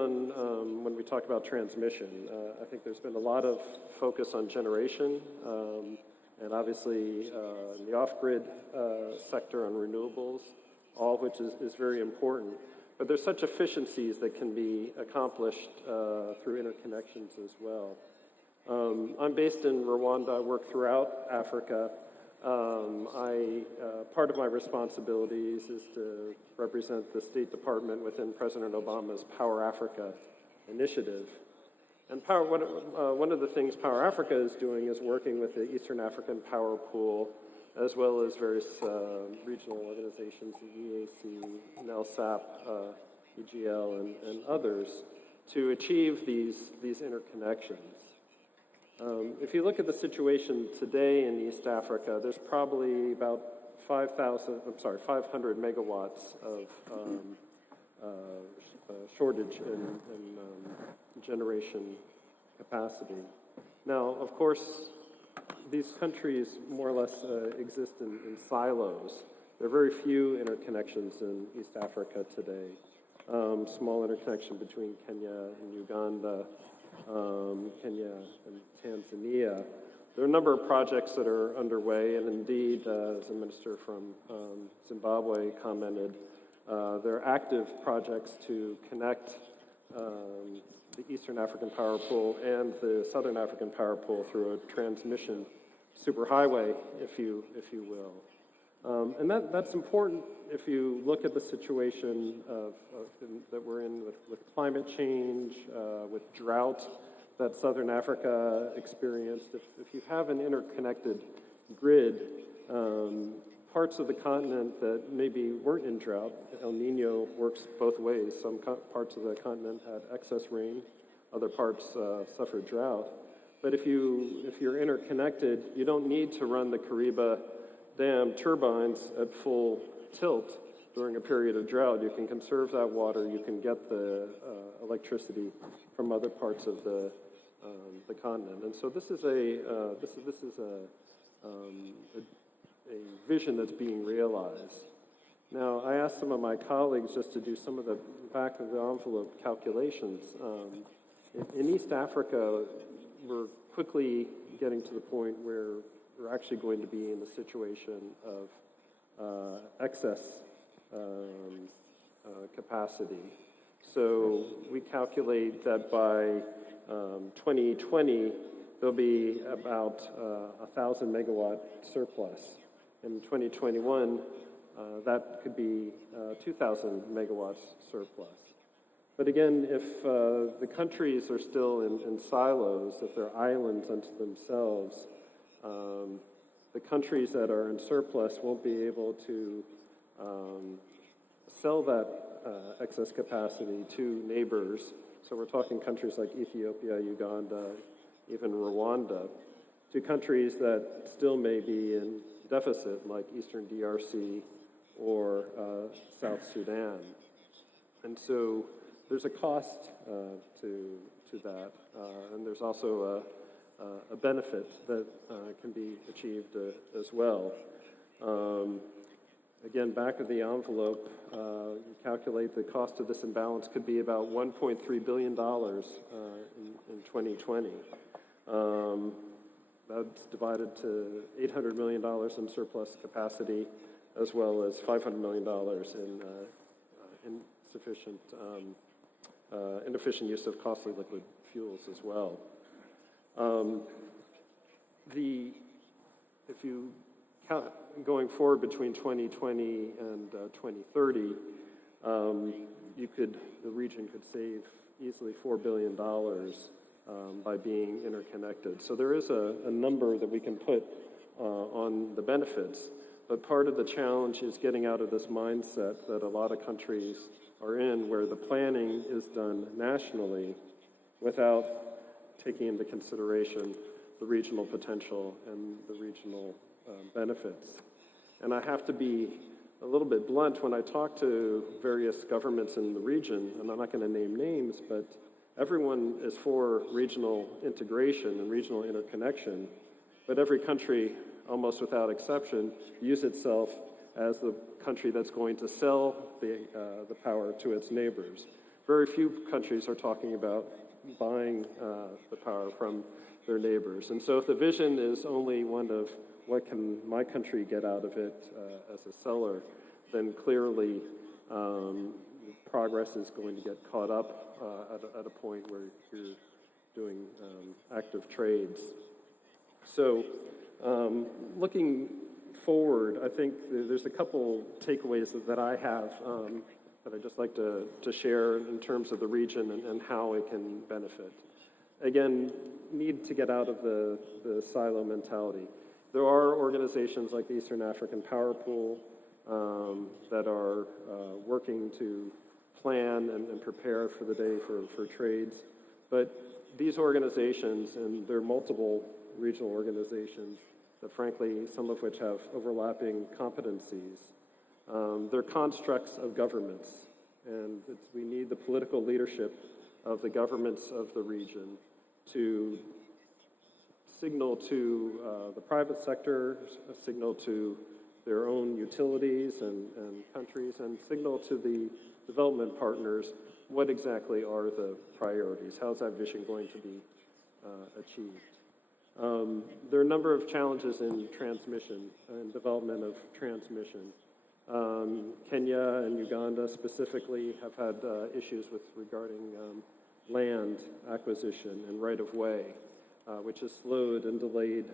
when we talk about transmission, I think there's been a lot of focus on generation, and obviously in the off-grid sector on renewables, all of which is very important. But there's such efficiencies that can be accomplished through interconnections as well. I'm based in Rwanda. I work throughout Africa. Part of my responsibilities is to represent the State Department within President Obama's Power Africa initiative. And one of the things Power Africa is doing is working with the Eastern African Power Pool, as well as various regional organizations, the EAC, NELSAP, EGL, and others, to achieve these interconnections. If you look at the situation today in East Africa, there's probably about 500 megawatts of shortage in generation capacity. Now, of course, these countries more or less exist in silos. There are very few interconnections in East Africa today. Small interconnection between Kenya and Uganda, Kenya and Tanzania. There are a number of projects that are underway, and indeed, as the minister from Zimbabwe commented, there are active projects to connect the Eastern African Power Pool and the Southern African Power Pool through a transmission superhighway, if you will. And that's important if you look at the situation that we're in with climate change, with drought that Southern Africa experienced. If you have an interconnected grid, parts of the continent that maybe weren't in drought, El Nino works both ways. Some parts of the continent had excess rain, other parts suffered drought. But if you're interconnected, you don't need to run the Kariba Dam turbines at full tilt during a period of drought. You can conserve that water. You can get the electricity from other parts of the continent. And so this is a vision that's being realized. Now, I asked some of my colleagues just to do some of the back of the envelope calculations. In East Africa, we're quickly getting to the point where we're actually going to be in a situation of excess capacity. So we calculate that by 2020, there'll be about 1,000 megawatt surplus. In 2021, that could be 2,000 megawatts surplus. But again, if the countries are still in silos, if they're islands unto themselves, the countries that are in surplus won't be able to sell that excess capacity to neighbors. So we're talking countries like Ethiopia, Uganda, even Rwanda, to countries that still may be in deficit, like Eastern DRC or South Sudan. And so there's a cost to that, and there's also a benefit that can be achieved as well. Again, back of the envelope, you calculate the cost of this imbalance could be about $1.3 billion in 2020. That's divided to $800 million in surplus capacity as well as $500 million in inefficient use of costly liquid fuels as well. If you count going forward between 2020 and 2030, the region could save easily $4 billion by being interconnected. So there is a number that we can put on the benefits, but part of the challenge is getting out of this mindset that a lot of countries are in, where the planning is done nationally without taking into consideration the regional potential and the regional benefits. And I have to be a little bit blunt when I talk to various governments in the region, and I'm not going to name names, but everyone is for regional integration and regional interconnection, but every country, almost without exception, views itself as the country that's going to sell the power to its neighbors. Very few countries are talking about buying the power from their neighbors. And so if the vision is only one of what can my country get out of it as a seller, then clearly progress is going to get caught up at a point where you're doing active trades. So looking forward, I think there's a couple takeaways that I have that I'd just like to share in terms of the region and how it can benefit. Again, need to get out of the silo mentality. There are organizations like the Eastern African Power Pool that are working to plan and prepare for the day for trades. But these organizations, and there are multiple regional organizations that frankly, some of which have overlapping competencies, they're constructs of governments. And we need the political leadership of the governments of the region to signal to the private sector, signal to their own utilities and countries, and signal to the development partners what exactly are the priorities. How's that vision going to be achieved? There are a number of challenges in transmission and development of transmission. Kenya and Uganda specifically have had issues regarding land acquisition and right-of-way, which has slowed and delayed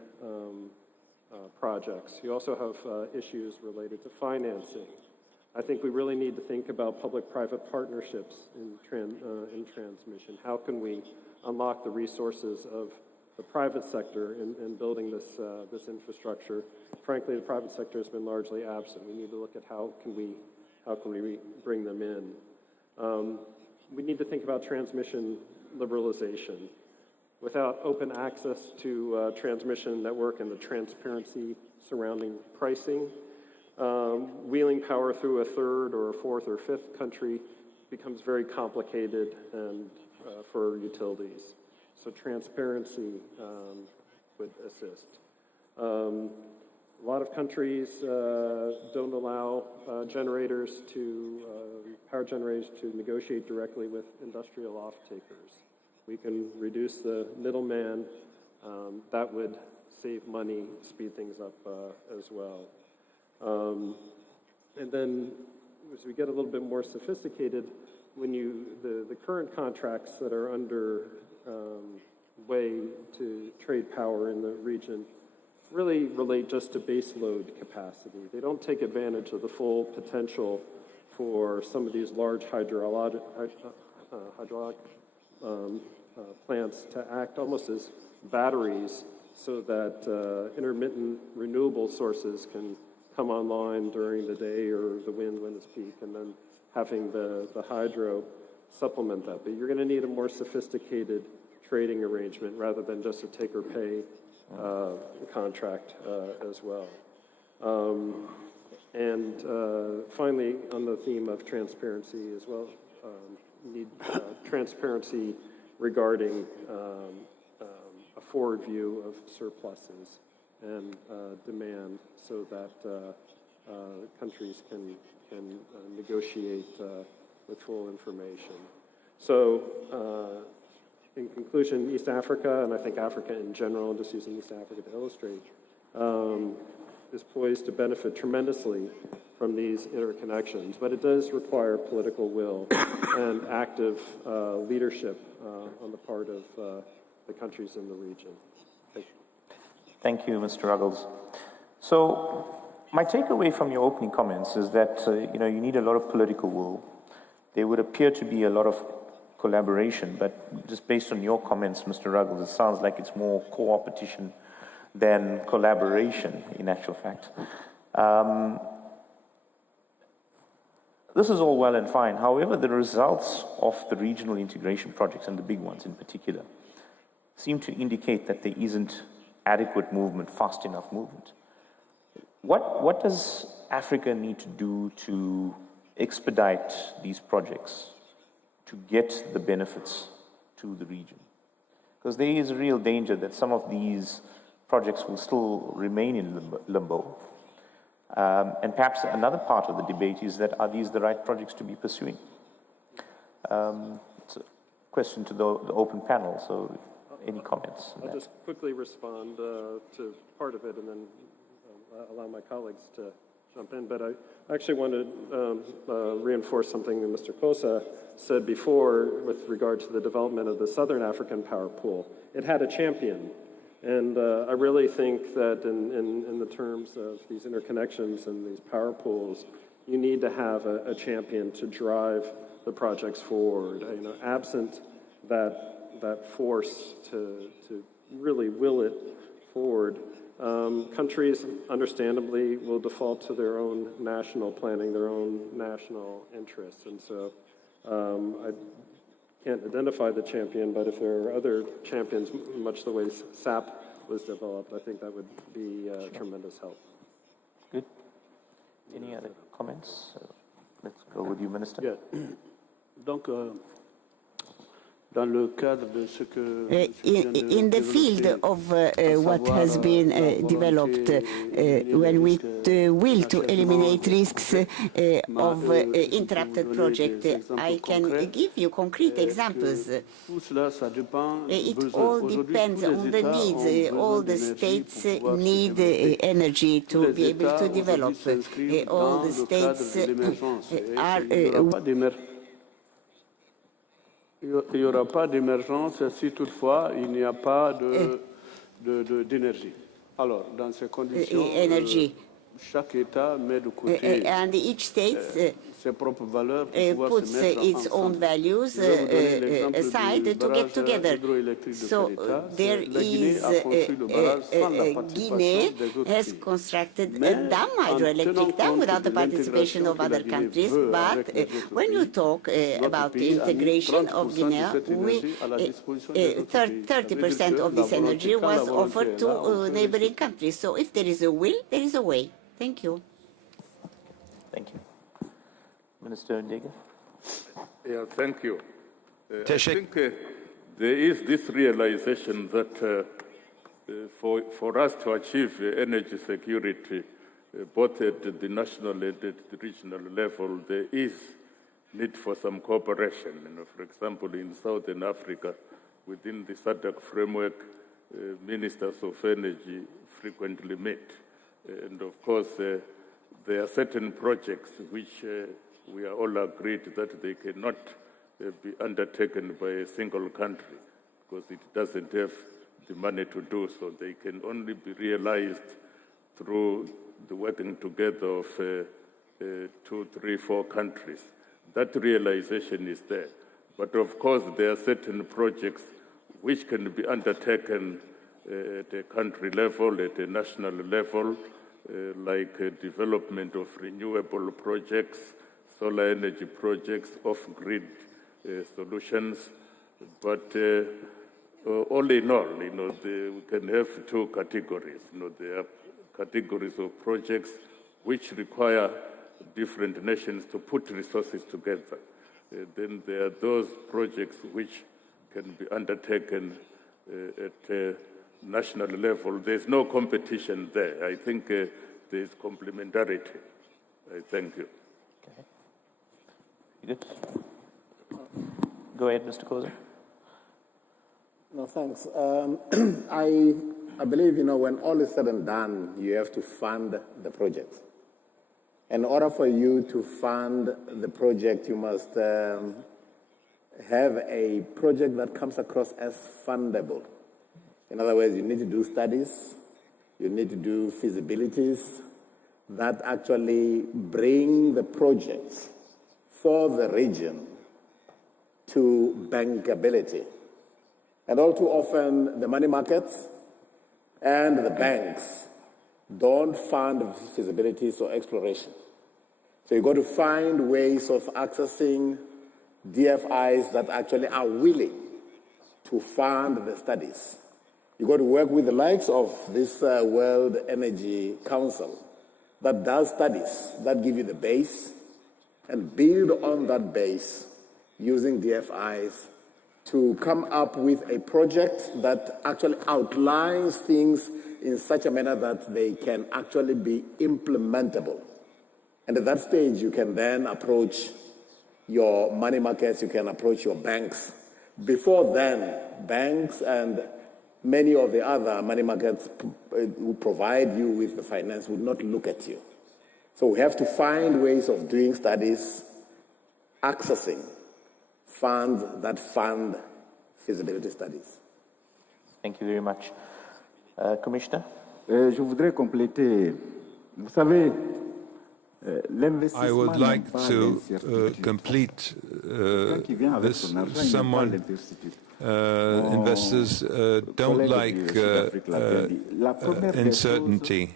projects. You also have issues related to financing. I think we really need to think about public-private partnerships in transmission. How can we unlock the resources of the private sector in building this infrastructure? Frankly, the private sector has been largely absent. We need to look at how can we bring them in. We need to think about transmission liberalization. Without open access to transmission network and the transparency surrounding pricing, wheeling power through a third or a fourth or fifth country becomes very complicated and for utilities. So transparency would assist. A lot of countries don't allow power generators to negotiate directly with industrial off-takers. We can reduce the middleman. That would save money, speed things up as well. And then as we get a little bit more sophisticated, when the current contracts that are under way to trade power in the region really relate just to base load capacity. They don't take advantage of the full potential for some of these large hydraulic plants to act almost as batteries so that intermittent renewable sources can come online during the day or the wind when it's peak, and then having the hydro supplement that. But you're going to need a more sophisticated trading arrangement rather than just a take-or-pay contract as well. And finally, on the theme of transparency as well, need transparency regarding a forward view of surpluses and demand so that countries can negotiate with full information. So in conclusion, East Africa, and I think Africa in general, just using East Africa to illustrate, is poised to benefit tremendously from these interconnections, but it does require political will and active leadership on the part of the countries in the region. Thank you. Thank you, Mr. Ruggles. So, my takeaway from your opening comments is that you need a lot of political will. There would appear to be a lot of collaboration, but just based on your comments, Mr. Ruggles, it sounds like it's more co-opetition than collaboration, in actual fact. This is all well and fine. However, the results of the regional integration projects, and the big ones in particular, seem to indicate that there isn't adequate movement, fast enough movement. What does Africa need to do to expedite these projects, to get the benefits to the region? Because there is a real danger that some of these projects will still remain in limbo. And perhaps another part of the debate is that, are these the right projects to be pursuing? It's a question to the open panel, so any comments? I'll just quickly respond to part of it and then allow my colleagues to jump in. But I actually want to reinforce something that Mr. Kosa said before with regard to the development of the Southern African Power Pool. It had a champion. And I really think that in the terms of these interconnections and these power pools, you need to have a champion to drive the projects forward. Absent that force to really will it forward, countries understandably will default to their own national planning, their own national interests. And so I can't identify the champion, but if there are other champions, much the way SAP was developed, I think that would be tremendous help. Good. Any other comments? Let's go with you, Minister. Yeah. Donc, dans le cadre de ce que in the field of what has been developed, when we will to eliminate risks of interrupted project, I can give you concrete examples. It all depends on the needs. All the states need energy to be able to develop. All the states are il n'y aura pas d'émergence si toutefois il n'y a pas d'énergie. Alors, dans ces conditions, chaque État met de côté and each state ses propres valeurs pour pouvoir puts se mettre its own ensemble. values aside to get together. So there is Guinea has constructed a dam, hydroelectric dam, without the participation of other countries. But when you talk about the integration of Guinea, 30% of this energy was offered to neighboring countries. So if there is a will, there is a way. Thank you. Thank you. Minister Ndege. Yeah, thank you. I think there is this realization that for us to achieve energy security, both at the national and at the regional level, there is need for some cooperation. For example, in Southern Africa, within the SADC framework, ministers of energy frequently meet. And of course, there are certain projects which we are all agreed that they cannot be undertaken by a single country because it doesn't have the money to do so. They can only be realized through the working together of 2, 3, 4 countries. That realization is there. But of course, there are certain projects which can be undertaken at a country level, at a national level, like development of renewable projects, solar energy projects, off-grid solutions. But all in all, we can have 2 categories. There are categories of projects which require different nations to put resources together. Then there are those projects which can be undertaken at a national level. There's no competition there. I think there's complementarity. I thank you. Okay. Good. Go ahead, Mr. Kosa. No, thanks. I I believe, when all is said and done, you have to fund the project. In order for you to fund the project, you must have a project that comes across as fundable. In other words, you need to do studies, you need to do feasibilities that actually bring the projects for the region to bankability. And all too often, the money markets and the banks don't fund feasibilities or exploration. So you've got to find ways of accessing DFIs that actually are willing to fund the studies. You've got to work with the likes of this World Energy Council that does studies that give you the base and build on that base using DFIs to come up with a project that actually outlines things in such a manner that they can actually be implementable. And at that stage, you can then approach your money markets, you can approach your banks. Before then, banks and many of the other money markets who provide you with the finance would not look at you. So we have to find ways of doing studies, accessing funds that fund feasibility studies. Thank you very much. Commissioner? Je voudrais compléter. Vous savez, I would like to complete this. Someone, investors don't like uncertainty.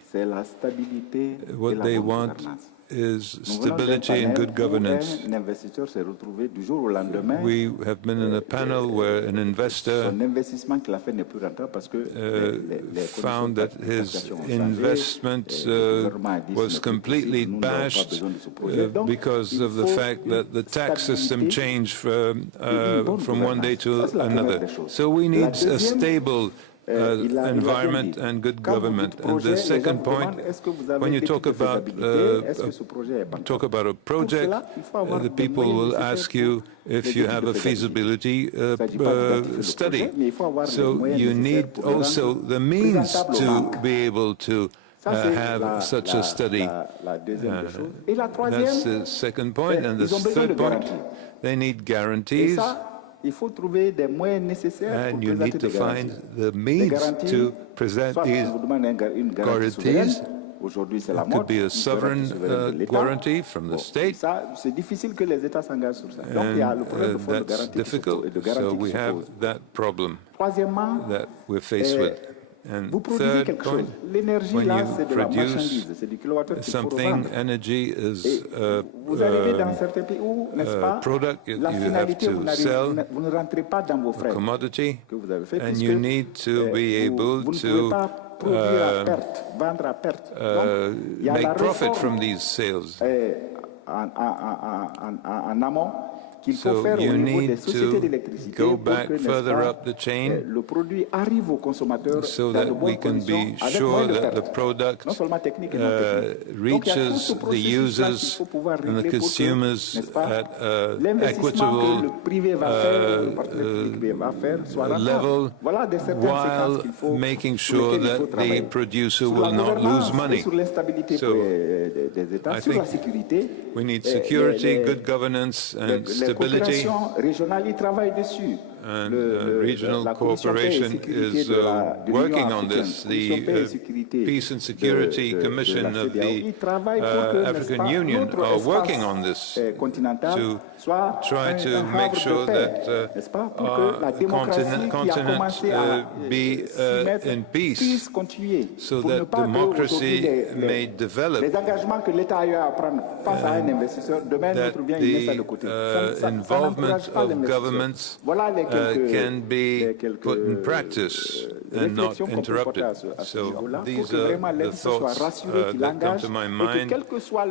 What they want is stability and good governance. We have been in a panel where an investor found that his investment was completely bashed because of the fact that the tax system changed from one day to another. So we need a stable environment and good government. And the second point, when you talk about a project, the people will ask you if you have a feasibility study. So you need also the means to be able to have such a study. That's the second point. And the third point, they need guarantees. And you need to find the means to present these guarantees. It could be a sovereign guarantee from the state, and that's difficult. So we have that problem that we're faced with. And third point, when you produce something, energy is a product you have to sell, a commodity, and you need to be able to make profit from these sales. So you need to go back further up the chain so that we can be sure that the product reaches the users and the consumers at an equitable level, while making sure that the producer will not lose money. So I think we need security, good governance, and stability. And regional cooperation is working on this. The Peace and Security Commission of the African Union are working on this to try to make sure that our continent be in peace, so that democracy may develop, that the involvement of governments can be put in practice and not interrupted. So these are the thoughts that come to my mind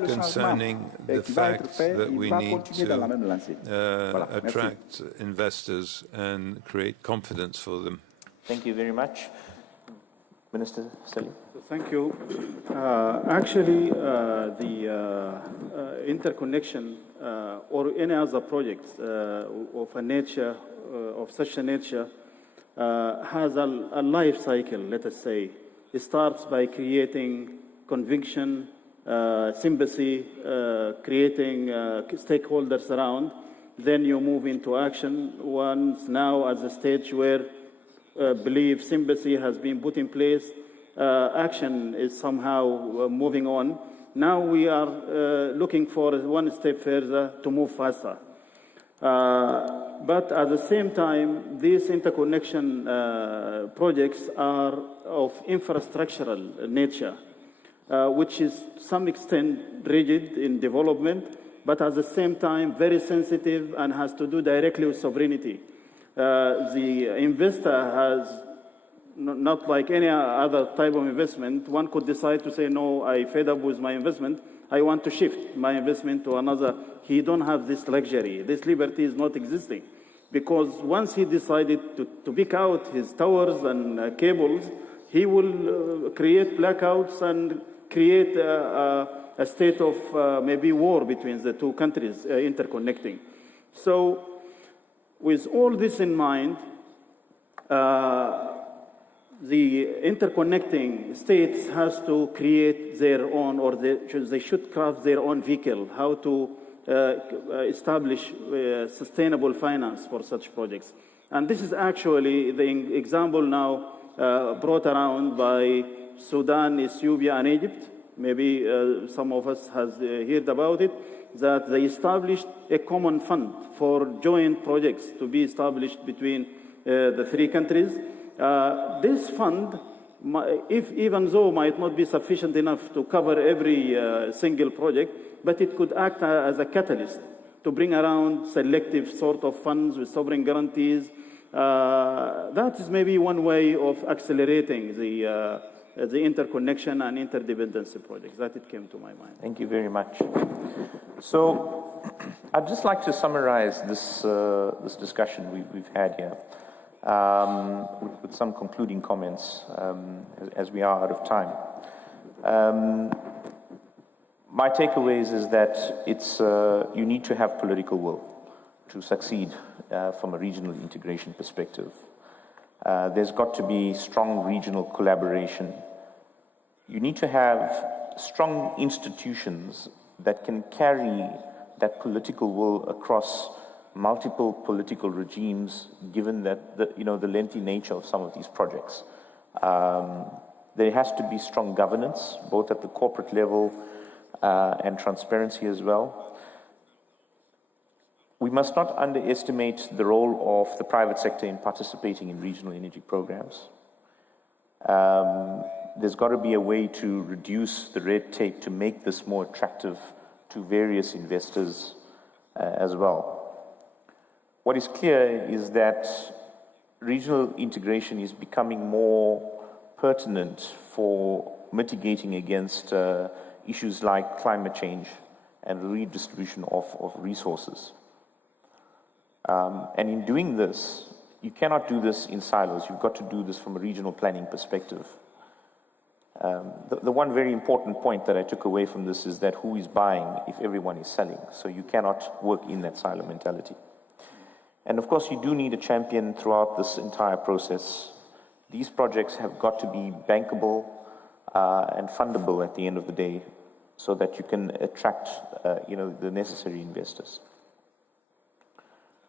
concerning the fact that we need to attract investors and create confidence for them. Thank you very much. Minister Salim. Thank you. Actually, the interconnection or any other projects of such a nature has a life cycle, let us say. It starts by creating conviction, sympathy, creating stakeholders around. Then you move into action. Once now at the stage where belief, sympathy has been put in place, action is somehow moving on. Now we are looking for one step further to move faster. But at the same time, these interconnection projects are of infrastructural nature, which is to some extent rigid in development, but at the same time very sensitive and has to do directly with sovereignty. The investor has, not like any other type of investment, one could decide to say, no, I fed up with my investment, I want to shift my investment to another. He don't have this luxury. This liberty is not existing. Because once he decided to pick out his towers and cables, he will create blackouts and create a state of maybe war between the two countries interconnecting. So with all this in mind, the interconnecting states has to create their own, or they should craft their own vehicle, how to establish sustainable finance for such projects. And this is actually the example now brought around by Sudan, Ethiopia, and Egypt. Maybe some of us has heard about it, that they established a common fund for joint projects to be established between the three countries. This fund, even though might not be sufficient enough to cover every single project, but it could act as a catalyst to bring around selective sort of funds with sovereign guarantees. That is maybe one way of accelerating the interconnection and interdependency projects. That it came to my mind. Thank you very much. So I'd just like to summarize this discussion we've had here with some concluding comments as we are out of time. My takeaways is that you need to have political will to succeed from a regional integration perspective. There's got to be strong regional collaboration. You need to have strong institutions that can carry that political will across multiple political regimes, given that the lengthy nature of some of these projects. There has to be strong governance, both at the corporate level and transparency as well. We must not underestimate the role of the private sector in participating in regional energy programs. There's got to be a way to reduce the red tape to make this more attractive to various investors as well. What is clear is that regional integration is becoming more pertinent for mitigating against issues like climate change and redistribution of resources. And in doing this, you cannot do this in silos. You've got to do this from a regional planning perspective. The one very important point that I took away from this is that who is buying if everyone is selling? So you cannot work in that silo mentality. And of course, you do need a champion throughout this entire process. These projects have got to be bankable and fundable at the end of the day, so that you can attract the necessary investors.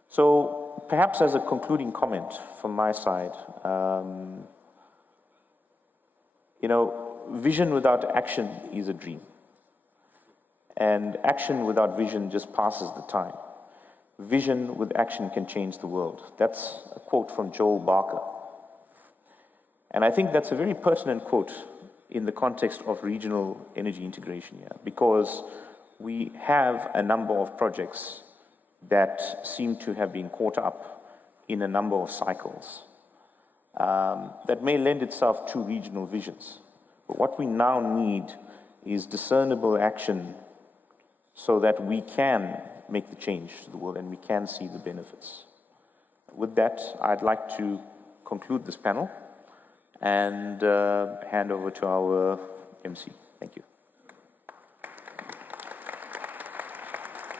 So perhaps as a concluding comment from my side, vision without action is a dream. And action without vision just passes the time. Vision with action can change the world. That's a quote from Joel Barker. And I think that's a very pertinent quote in the context of regional energy integration here, because we have a number of projects that seem to have been caught up in a number of cycles that may lend itself to regional visions. But what we now need is discernible action so that we can make the change to the world and we can see the benefits. With that, I'd like to conclude this panel and hand over to our MC. Thank you.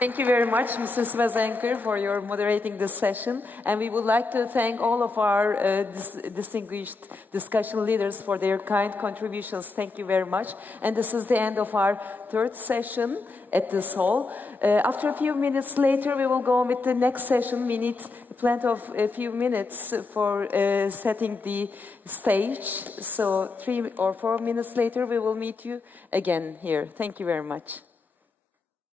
Thank you very much, Mr. Svazenker, for your moderating this session. And we would like to thank all of our distinguished discussion leaders for their kind contributions. Thank you very much. And this is the end of our third session at this hall. After a few minutes later, we will go on with the next session. We need plenty of a few minutes for setting the stage. So 3 or 4 minutes later, we will meet you again here. Thank you very much.